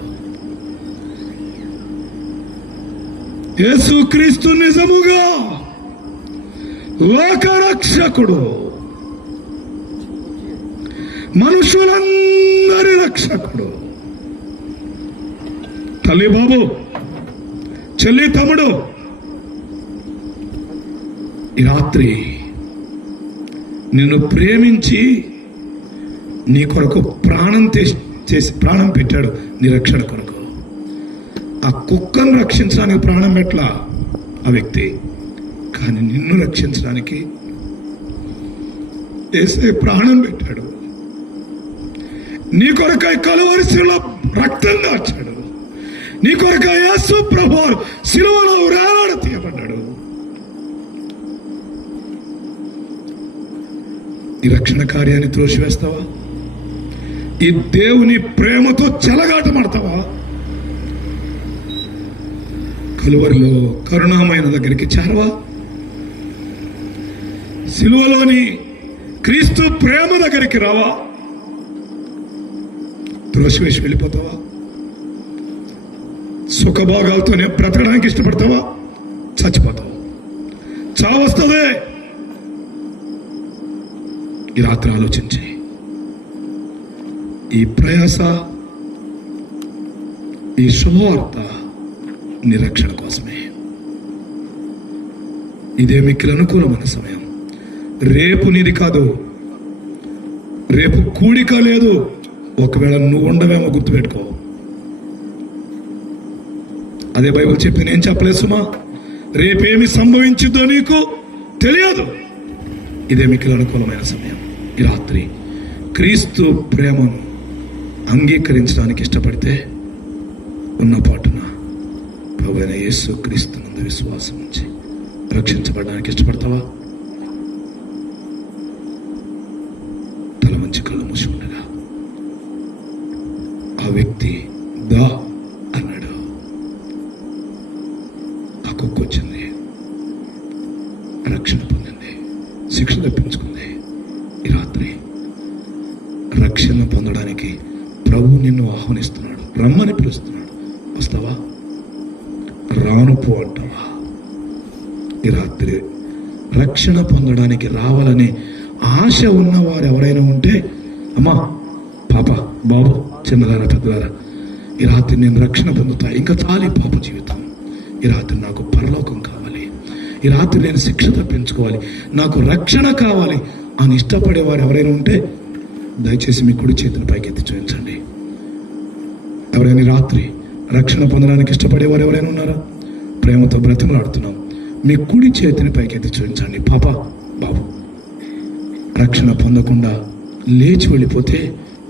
యేసుక్రీస్తు నిజముగా లోకరక్షకుడు, మనుషులందరి రక్షకుడు. తల్లి బాబు, చెల్లి తమ్ముడు, ఈ రాత్రి నిన్ను ప్రేమించి నీ కొరకు ప్రాణం చేసి ప్రాణం పెట్టాడు నీ రక్షణ కొరకు. ఆ కుక్కను రక్షించడానికి ప్రాణం పెట్టలా ఆ వ్యక్తి, కానీ నిన్ను రక్షించడానికి యేసే ప్రాణం పెట్టాడు. నీ కొరకై కలువరి శిలువలో రక్తం దాచాడు. నీ కొరకై యేసు ప్రభువు శిలువలో వేలాడ తీయబడ్డాడు. ఈ రక్షణ కార్యాన్ని త్రోసివేస్తావా? ఈ దేవుని ప్రేమతో చెలగాటమాడతావా? కలువరిలో కరుణామైన దగ్గరికి చేరవా? సిలువలోని క్రీస్తు ప్రేమ దగ్గరికి రావా? త్రోసివేసి వెళ్ళిపోతావా? సుఖభోగాలతోనే బ్రతకడానికి ఇష్టపడతావా? చచ్చిపోతావా? చావొస్తుందే. ఈ రాత్రి ఆలోచించి, ఈ ప్రయాస, ఈ శుభవార్త నిరక్షణ కోసమే. ఇదే మిక్కిలి అనుకూలమైన సమయం. రేపు నీది కాదు, రేపు కూడిక లేదు. ఒకవేళ నువ్వు ఉండవేమో గుర్తుపెట్టుకో. అదే బైబిల్ చెప్పింది, నేను చెప్పలేదు సుమా. రేపేమి సంభవించుద్దో నీకు తెలియదు. ఇదే మిక్కిలి అనుకూలమైన సమయం. ఈ రాత్రి క్రీస్తు ప్రేమను అంగీకరించడానికి ఇష్టపడితే ఉన్న పాటున ప్రభువైన యేసు క్రీస్తునందు విశ్వాసం ఉంచి రక్షించబడడానికి ఇష్టపడతావా? తల మంచి కళ్ళు మూసి ఉండగా ఆ వ్యక్తి దా అన్నాడు. ఆ కుక్క వచ్చింది, రక్షణ పొందింది, శిక్ష తప్పించుకుంది. ఈ రాత్రి రక్షణ పొందడానికి ప్రభు నిన్ను ఆహ్వానిస్తున్నాడు, రమ్మని పిలుస్తున్నాడు. వస్తావా? రాను పో అంటావా? ఈ రాత్రి రక్షణ పొందడానికి రావాలనే ఆశ ఉన్నవారు ఎవరైనా ఉంటే, అమ్మా, పాప, బాబు, చిన్నదారా, పెద్దదారా, ఈ రాత్రి నేను రక్షణ పొందుతా, ఇంకా చాలి పాప జీవితం. ఈ రాత్రి నాకు పరలోకం కావాలి, ఈ రాత్రి నేను శిక్ష తప్పించుకోవాలి, నాకు రక్షణ కావాలి అని ఇష్టపడేవారు ఎవరైనా ఉంటే దయచేసి మీ కుడి చేతిని పైకెత్తి చూపించండి. ఎవరైనా రాత్రి రక్షణ పొందడానికి ఇష్టపడేవారు ఎవరైనా ఉన్నారా? ప్రేమతో బ్రతిమలాడుతున్నాం. మీ కుడి చేతిని పైకెత్తి చూపించండి. పాప, బాబు, రక్షణ పొందకుండా లేచి వెళ్ళిపోతే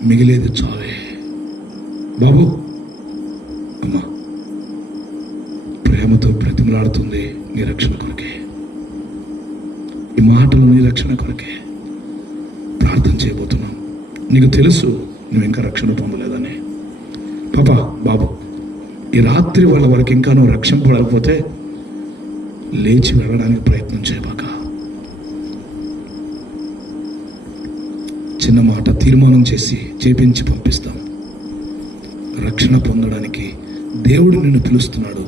మిగిలేది చావే. బాబు, అమ్మా, ప్రేమతో బ్రతిమలాడుతుంది నీ రక్షణ కొరకే. ఈ మాటలు నీ రక్షణ కొరకే. ప్రార్థన చేయబోతున్నాం. నీకు తెలుసు నువ్వు ఇంకా రక్షణ పొందలేదని. పాప, బాబు, ఈ రాత్రి వాళ్ళ వరకు ఇంకా నువ్వు రక్షింపబడకపోతే లేచి వెళ్ళడానికి ప్రయత్నం చేయబాక. చిన్న మాట తీర్మానం చేపించి పంపిస్తాం. రక్షణ పొందడానికి దేవుడు నిన్ను పిలుస్తున్నాడు.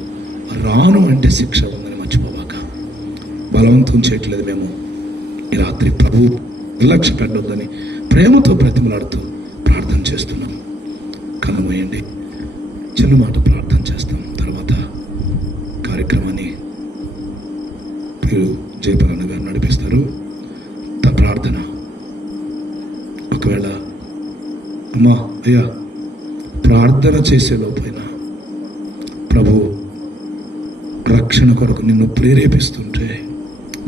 రాను అంటే శిక్ష ఉందని మర్చిపోవాక. బలవంతం చేయట్లేదు మేము. ఈ రాత్రి ప్రభు నిర్లక్ష్య పెట్టొద్దని ప్రేమతో బ్రతిమలాడుతూ ప్రార్థన చేస్తున్నాం. కనుమూయండి, చిన్న మాట ప్రార్థన చేస్తాం. తర్వాత కార్యక్రమాన్ని జయపరణ గారు నడిపిస్తారు. ప్రార్థన. ఒకవేళ అమ్మా, అయ్యా, ప్రార్థన చేసే లోపైనా ప్రభు రక్షణ కొరకు నిన్ను ప్రేరేపిస్తుంటే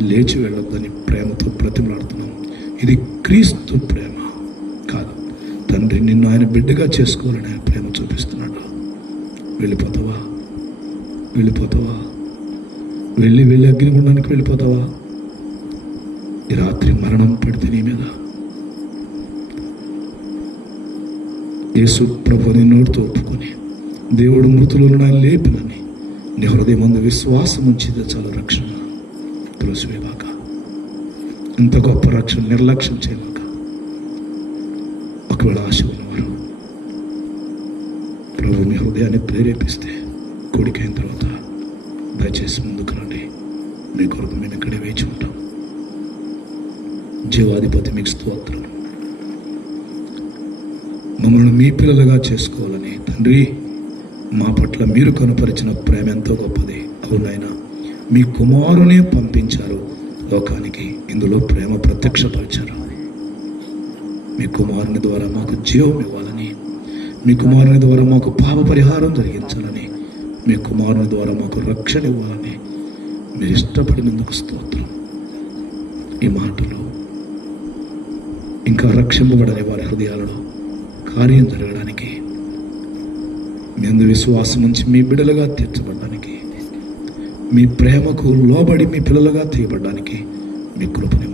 లేచి వెళ్ళొద్దని ప్రేమతో బ్రతిమలాడుతున్నాం. ఇది క్రీస్తు ప్రేమ కాదు. తండ్రి నిన్ను ఆయన బిడ్డగా చేసుకోవాలని ఆయన ప్రేమ చూపిస్తున్నాడు. వెళ్ళిపోతావా? వెళ్ళిపోతావా? వెళ్ళి అగ్నిగుండానికి వెళ్ళిపోతావా? ఈ రాత్రి మరణం పడితే నీ మీద యేసు ప్రభు నీ నోటితో ఒప్పుకొని దేవుడు మృతులను ఆయన లేపినని నీ హృదయం ముందు విశ్వాసం ఉంచితే చాలు రక్షణ. తులసివేవాక. ఇంత గొప్ప రక్షణ నిర్లక్ష్యం చేయవాక. ఒకవేళ ఆశ ఉన్నవారు ప్రభు మీ హృదయాన్ని ప్రేరేపిస్తే కూడికైన తర్వాత దయచేసి ముందుకు రండి. మీ కొరకు మేము ఇక్కడే వేచి ఉంటాం. జీవాధిపతి మీకు స్తోత్రం. మమ్మల్ని మీ పిల్లలుగా చేసుకోవాలని తండ్రి మా పట్ల మీరు కనుపరిచిన ప్రేమ ఎంతో గొప్పది. అవునైనా మీ కుమారునే పంపించారు లోకానికి, ఇందులో ప్రేమ ప్రత్యక్షపరిచారు. మీ కుమారుని ద్వారా మాకు జీవం ఇవ్వాలని, మీ కుమారుని ద్వారా మాకు పాప పరిహారం జరిగించాలని, మీ కుమారుని ద్వారా మాకు రక్షణ ఇవ్వాలని మీరు ఇష్టపడినందుకు స్తోత్రం. ఈ మాటలు ఇంకా రక్షింపబడని వారి హృదయాలలో కార్యం జరగడానికి, మీ అందు విశ్వాసం నుంచి మీ బిడ్డలుగా తీర్చబడడానికి, మీ ప్రేమకు లోబడి మీ పిల్లలుగా తీయబడడానికి మీ కృపని